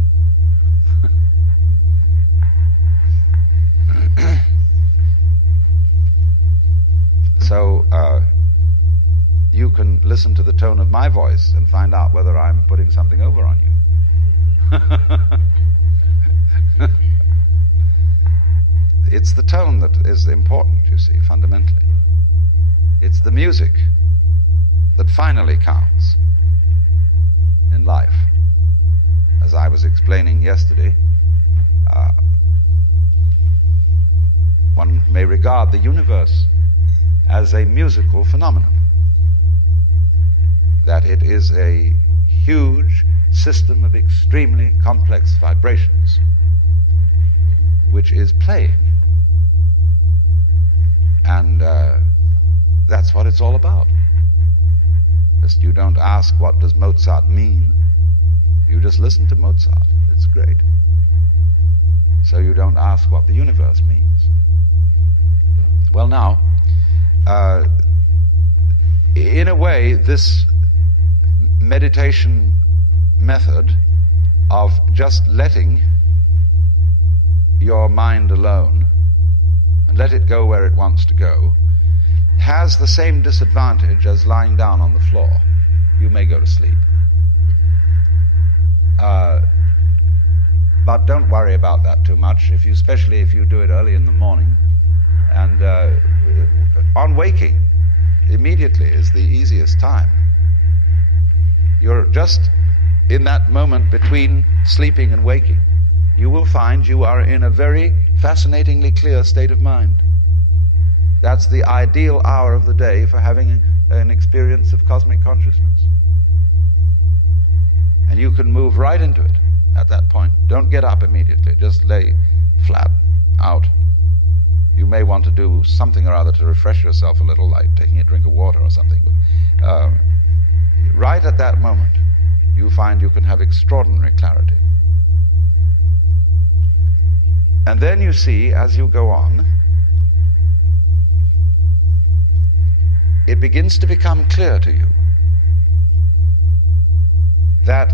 So you can listen to the tone of my voice and find out whether I'm putting something over on you. It's the tone that is important, you see, fundamentally. It's the music that finally counts in life. As I was explaining yesterday, one may regard the universe as a musical phenomenon, that it is a huge system of extremely complex vibrations which is playing. And that's what it's all about. Just you don't ask, what does Mozart mean? You just listen to Mozart. It's great. So you don't ask what the universe means. Well, now, in a way, this meditation method of just letting your mind alone and let it go where it wants to go has the same disadvantage as lying down on the floor. You may go to sleep. But don't worry about that too much, especially if you do it early in the morning. And on waking, immediately is the easiest time. You're just in that moment between sleeping and waking. You will find you are in a very fascinatingly clear state of mind. That's the ideal hour of the day for having an experience of cosmic consciousness. And you can move right into it at that point. Don't get up immediately. Just lay flat out. You may want to do something or other to refresh yourself a little, like taking a drink of water or something. But right at that moment, you find you can have extraordinary clarity. And then you see, as you go on, it begins to become clear to you that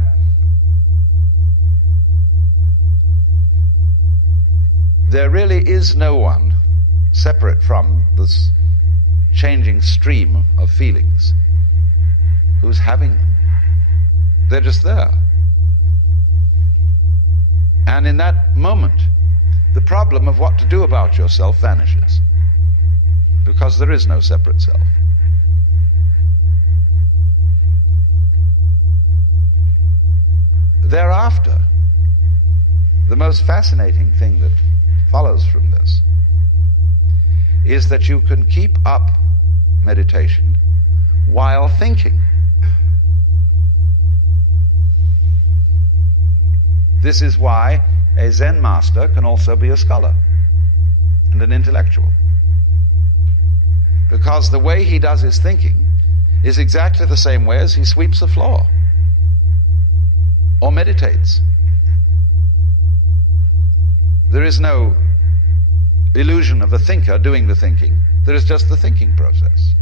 there really is no one separate from this changing stream of feelings who's having them. They're just there. And in that moment, the problem of what to do about yourself vanishes, because there is no separate self. thereafter, the most fascinating thing that follows from this is that you can keep up meditation while thinking. This is why a Zen master can also be a scholar and an intellectual. Because the way he does his thinking is exactly the same way as he sweeps the floor or meditates. There is no illusion of the thinker doing the thinking. There is just the thinking process.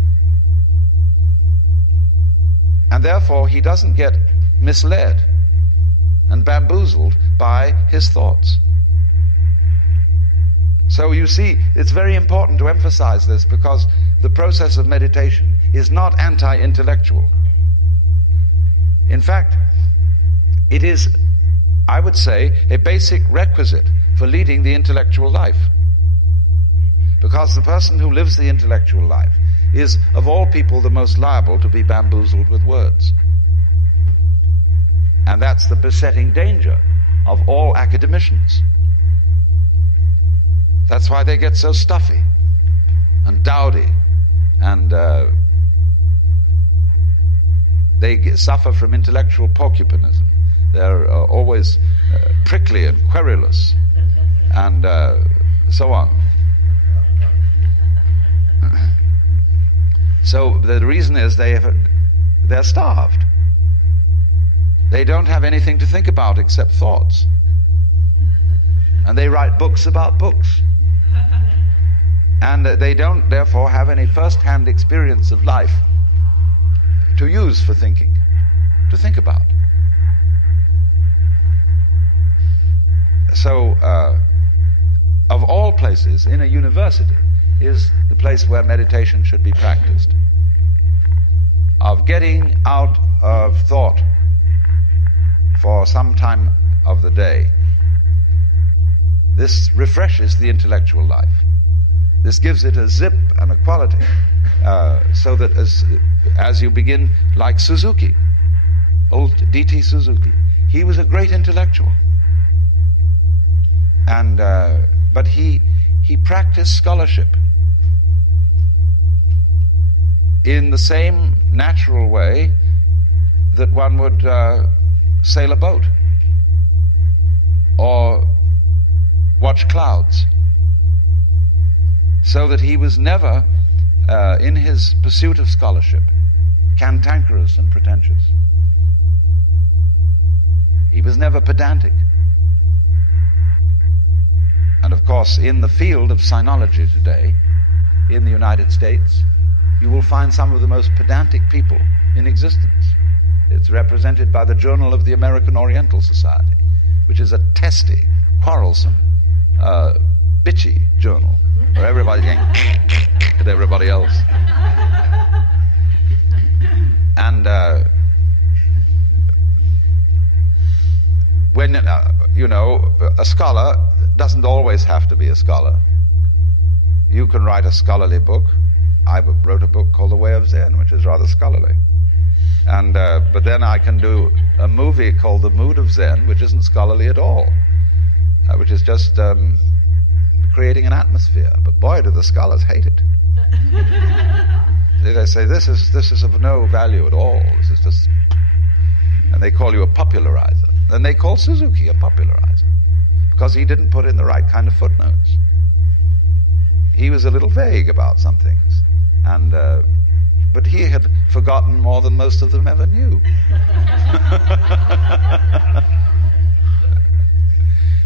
And therefore he doesn't get misled and bamboozled by his thoughts. So you see, it's very important to emphasize this, because the process of meditation is not anti-intellectual. In fact, it is, I would say, a basic requisite for leading the intellectual life. Because the person who lives the intellectual life is, of all people, the most liable to be bamboozled with words. And that's the besetting danger of all academicians. That's why they get so stuffy and dowdy, and they suffer from intellectual porcupinism. They're always prickly and querulous, and so on. So the reason is they're starved. They don't have anything to think about except thoughts. And they write books about books. And they don't, therefore, have any first-hand experience of life to use for thinking, to think about. So, of all places, in a university is the place where meditation should be practiced. Of getting out of thought for some time of the day. This refreshes the intellectual life. This gives it a zip and a quality, so that as you begin, like Suzuki, old D.T. Suzuki, he was a great intellectual, and but he practiced scholarship in the same natural way that one would sail a boat or watch clouds, so that he was never, in his pursuit of scholarship, cantankerous and pretentious. He was never pedantic. And of course, in the field of sinology today, in the United States, you will find some of the most pedantic people in existence. It's represented by the Journal of the American Oriental Society, which is a testy, quarrelsome, bitchy journal, where everybody's going at everybody else. And when, a scholar doesn't always have to be a scholar. You can write a scholarly book. I wrote a book called The Way of Zen, which is rather scholarly. And but then I can do a movie called The Mood of Zen, which isn't scholarly at all, which is just creating an atmosphere. But boy, do the scholars hate it. They say this is of no value at all. This is just, and they call you a popularizer. Then they call Suzuki a popularizer because he didn't put in the right kind of footnotes. He was a little vague about some things, and but he had forgotten more than most of them ever knew.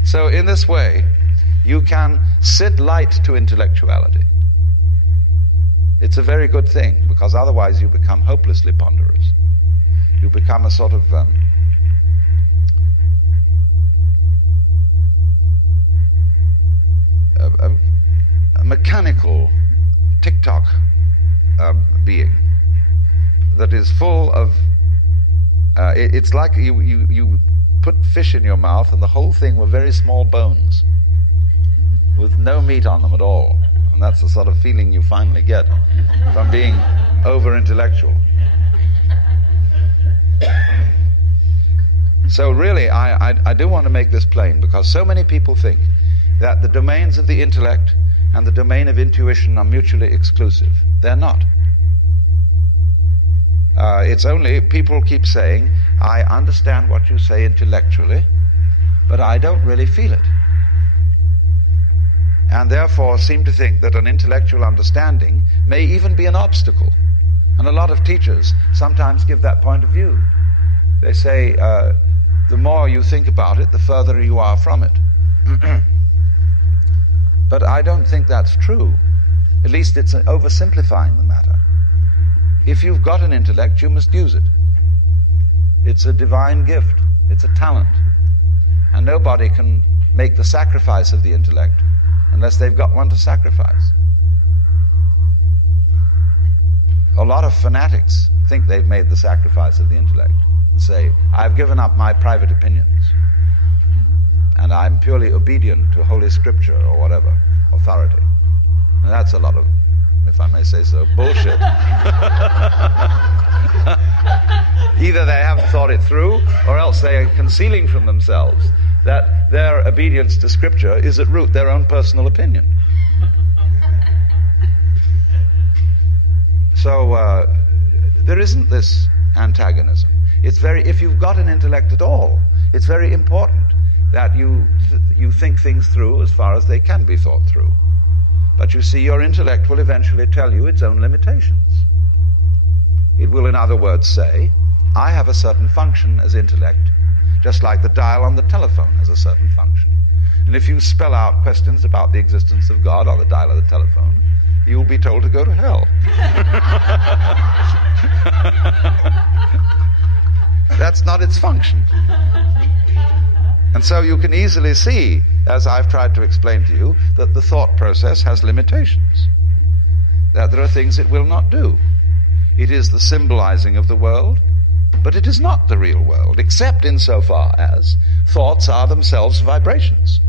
So in this way, you can sit light to intellectuality. It's a very good thing, because otherwise you become hopelessly ponderous. You become a sort of a mechanical tick-tock being that is full of it's like you put fish in your mouth and the whole thing were very small bones with no meat on them at all. And that's the sort of feeling you finally get from being over-intellectual. So really, I do want to make this plain, because so many people think that the domains of the intellect and the domain of intuition are mutually exclusive. They're not. It's only, people keep saying, I understand what you say intellectually, but I don't really feel it. And therefore seem to think that an intellectual understanding may even be an obstacle. And a lot of teachers sometimes give that point of view. They say, the more you think about it, the further you are from it. But I don't think that's true. At least it's oversimplifying the matter. If you've got an intellect, you must use it. It's a divine gift. It's a talent. And nobody can make the sacrifice of the intellect unless they've got one to sacrifice. A lot of fanatics think they've made the sacrifice of the intellect and say, I've given up my private opinions and I'm purely obedient to Holy Scripture or whatever, authority. And that's a lot of, if I may say so, bullshit. Either they haven't thought it through, or else they are concealing from themselves that their obedience to Scripture is at root their own personal opinion. So there isn't this antagonism. It's if you've got an intellect at all, it's very important that you think things through as far as they can be thought through. But you see, your intellect will eventually tell you its own limitations. It will, in other words, say, I have a certain function as intellect, just like the dial on the telephone has a certain function. And if you spell out questions about the existence of God on the dial of the telephone, you'll be told to go to hell. That's not its function. And so you can easily see, as I've tried to explain to you, that the thought process has limitations, that there are things it will not do. It is the symbolizing of the world, but it is not the real world, except insofar as thoughts are themselves vibrations.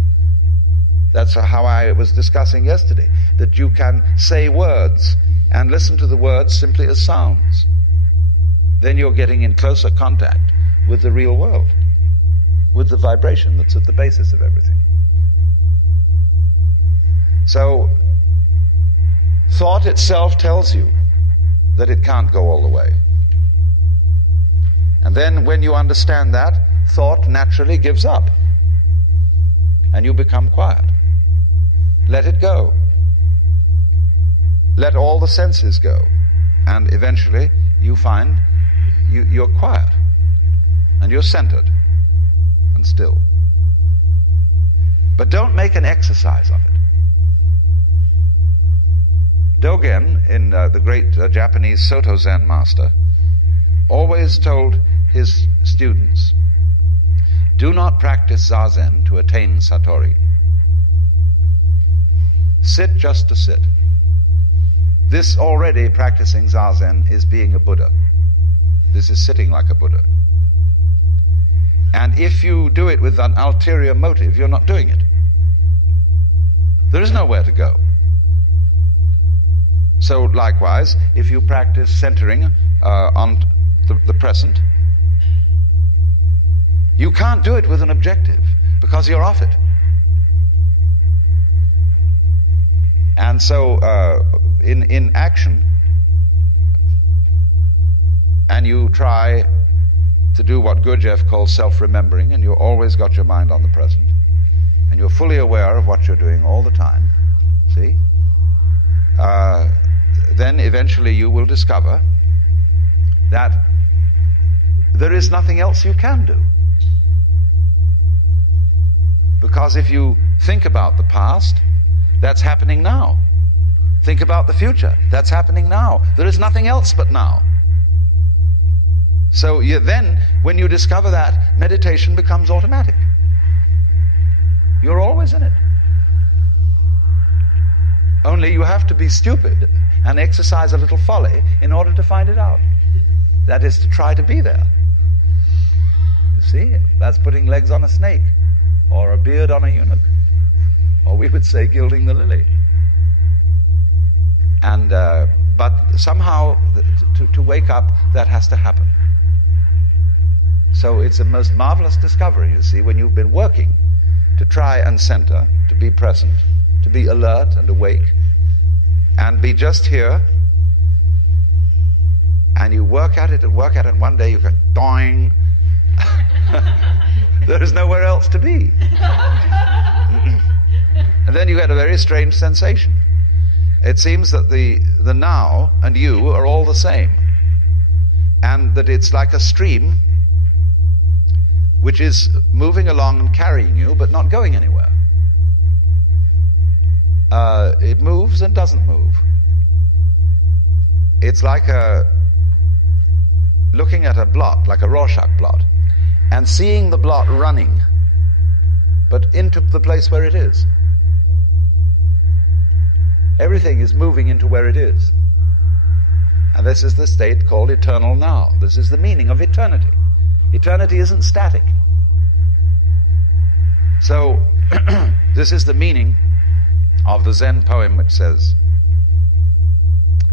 That's how I was discussing yesterday, that you can say words and listen to the words simply as sounds. Then you're getting in closer contact with the real world, with the vibration that's at the basis of everything. So, thought itself tells you that it can't go all the way. And then when you understand that, thought naturally gives up. And you become quiet. Let it go. Let all the senses go. And eventually you find you're quiet. And you're centered. And still. But don't make an exercise of it. Dogen, in the great Japanese Soto Zen master, always told his students, do not practice Zazen to attain Satori. Sit just to sit. This already practicing Zazen is being a Buddha. This is sitting like a Buddha. And if you do it with an ulterior motive, you're not doing it. There is nowhere to go. So likewise, if you practice centering on the present, you can't do it with an objective because you're off it. And so in action, and you try to do what Gurdjieff calls self-remembering, and you've always got your mind on the present, and you're fully aware of what you're doing all the time, see? Then eventually you will discover that there is nothing else you can do. Because if you think about the past, that's happening now. Think about the future, that's happening now. There is nothing else but now. So then, when you discover that, meditation becomes automatic. You're always in it. Only you have to be stupid and exercise a little folly in order to find it out. That is to try to be there. You see, that's putting legs on a snake, or a beard on a eunuch, or we would say gilding the lily. And but somehow to wake up, that has to happen. So it's a most marvelous discovery, you see, when you've been working to try and center, to be present, to be alert and awake, and be just here, and you work at it, and one day you go, doing. There is nowhere else to be. And then you get a very strange sensation. It seems that the now and you are all the same, and that it's like a stream which is moving along and carrying you but not going anywhere. It moves and doesn't move. It's like looking at a blot, like a Rorschach blot, and seeing the blot running, but into the place where it is. Everything is moving into where it is. And this is the state called eternal now. This is the meaning of eternity. Eternity isn't static. So, this is the meaning of the Zen poem which says,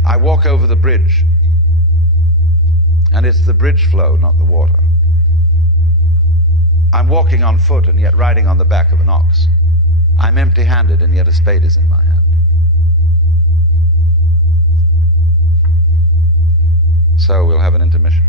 I walk over the bridge, and it's the bridge flow, not the water. I'm walking on foot and yet riding on the back of an ox. I'm empty-handed and yet a spade is in my hand. So we'll have an intermission.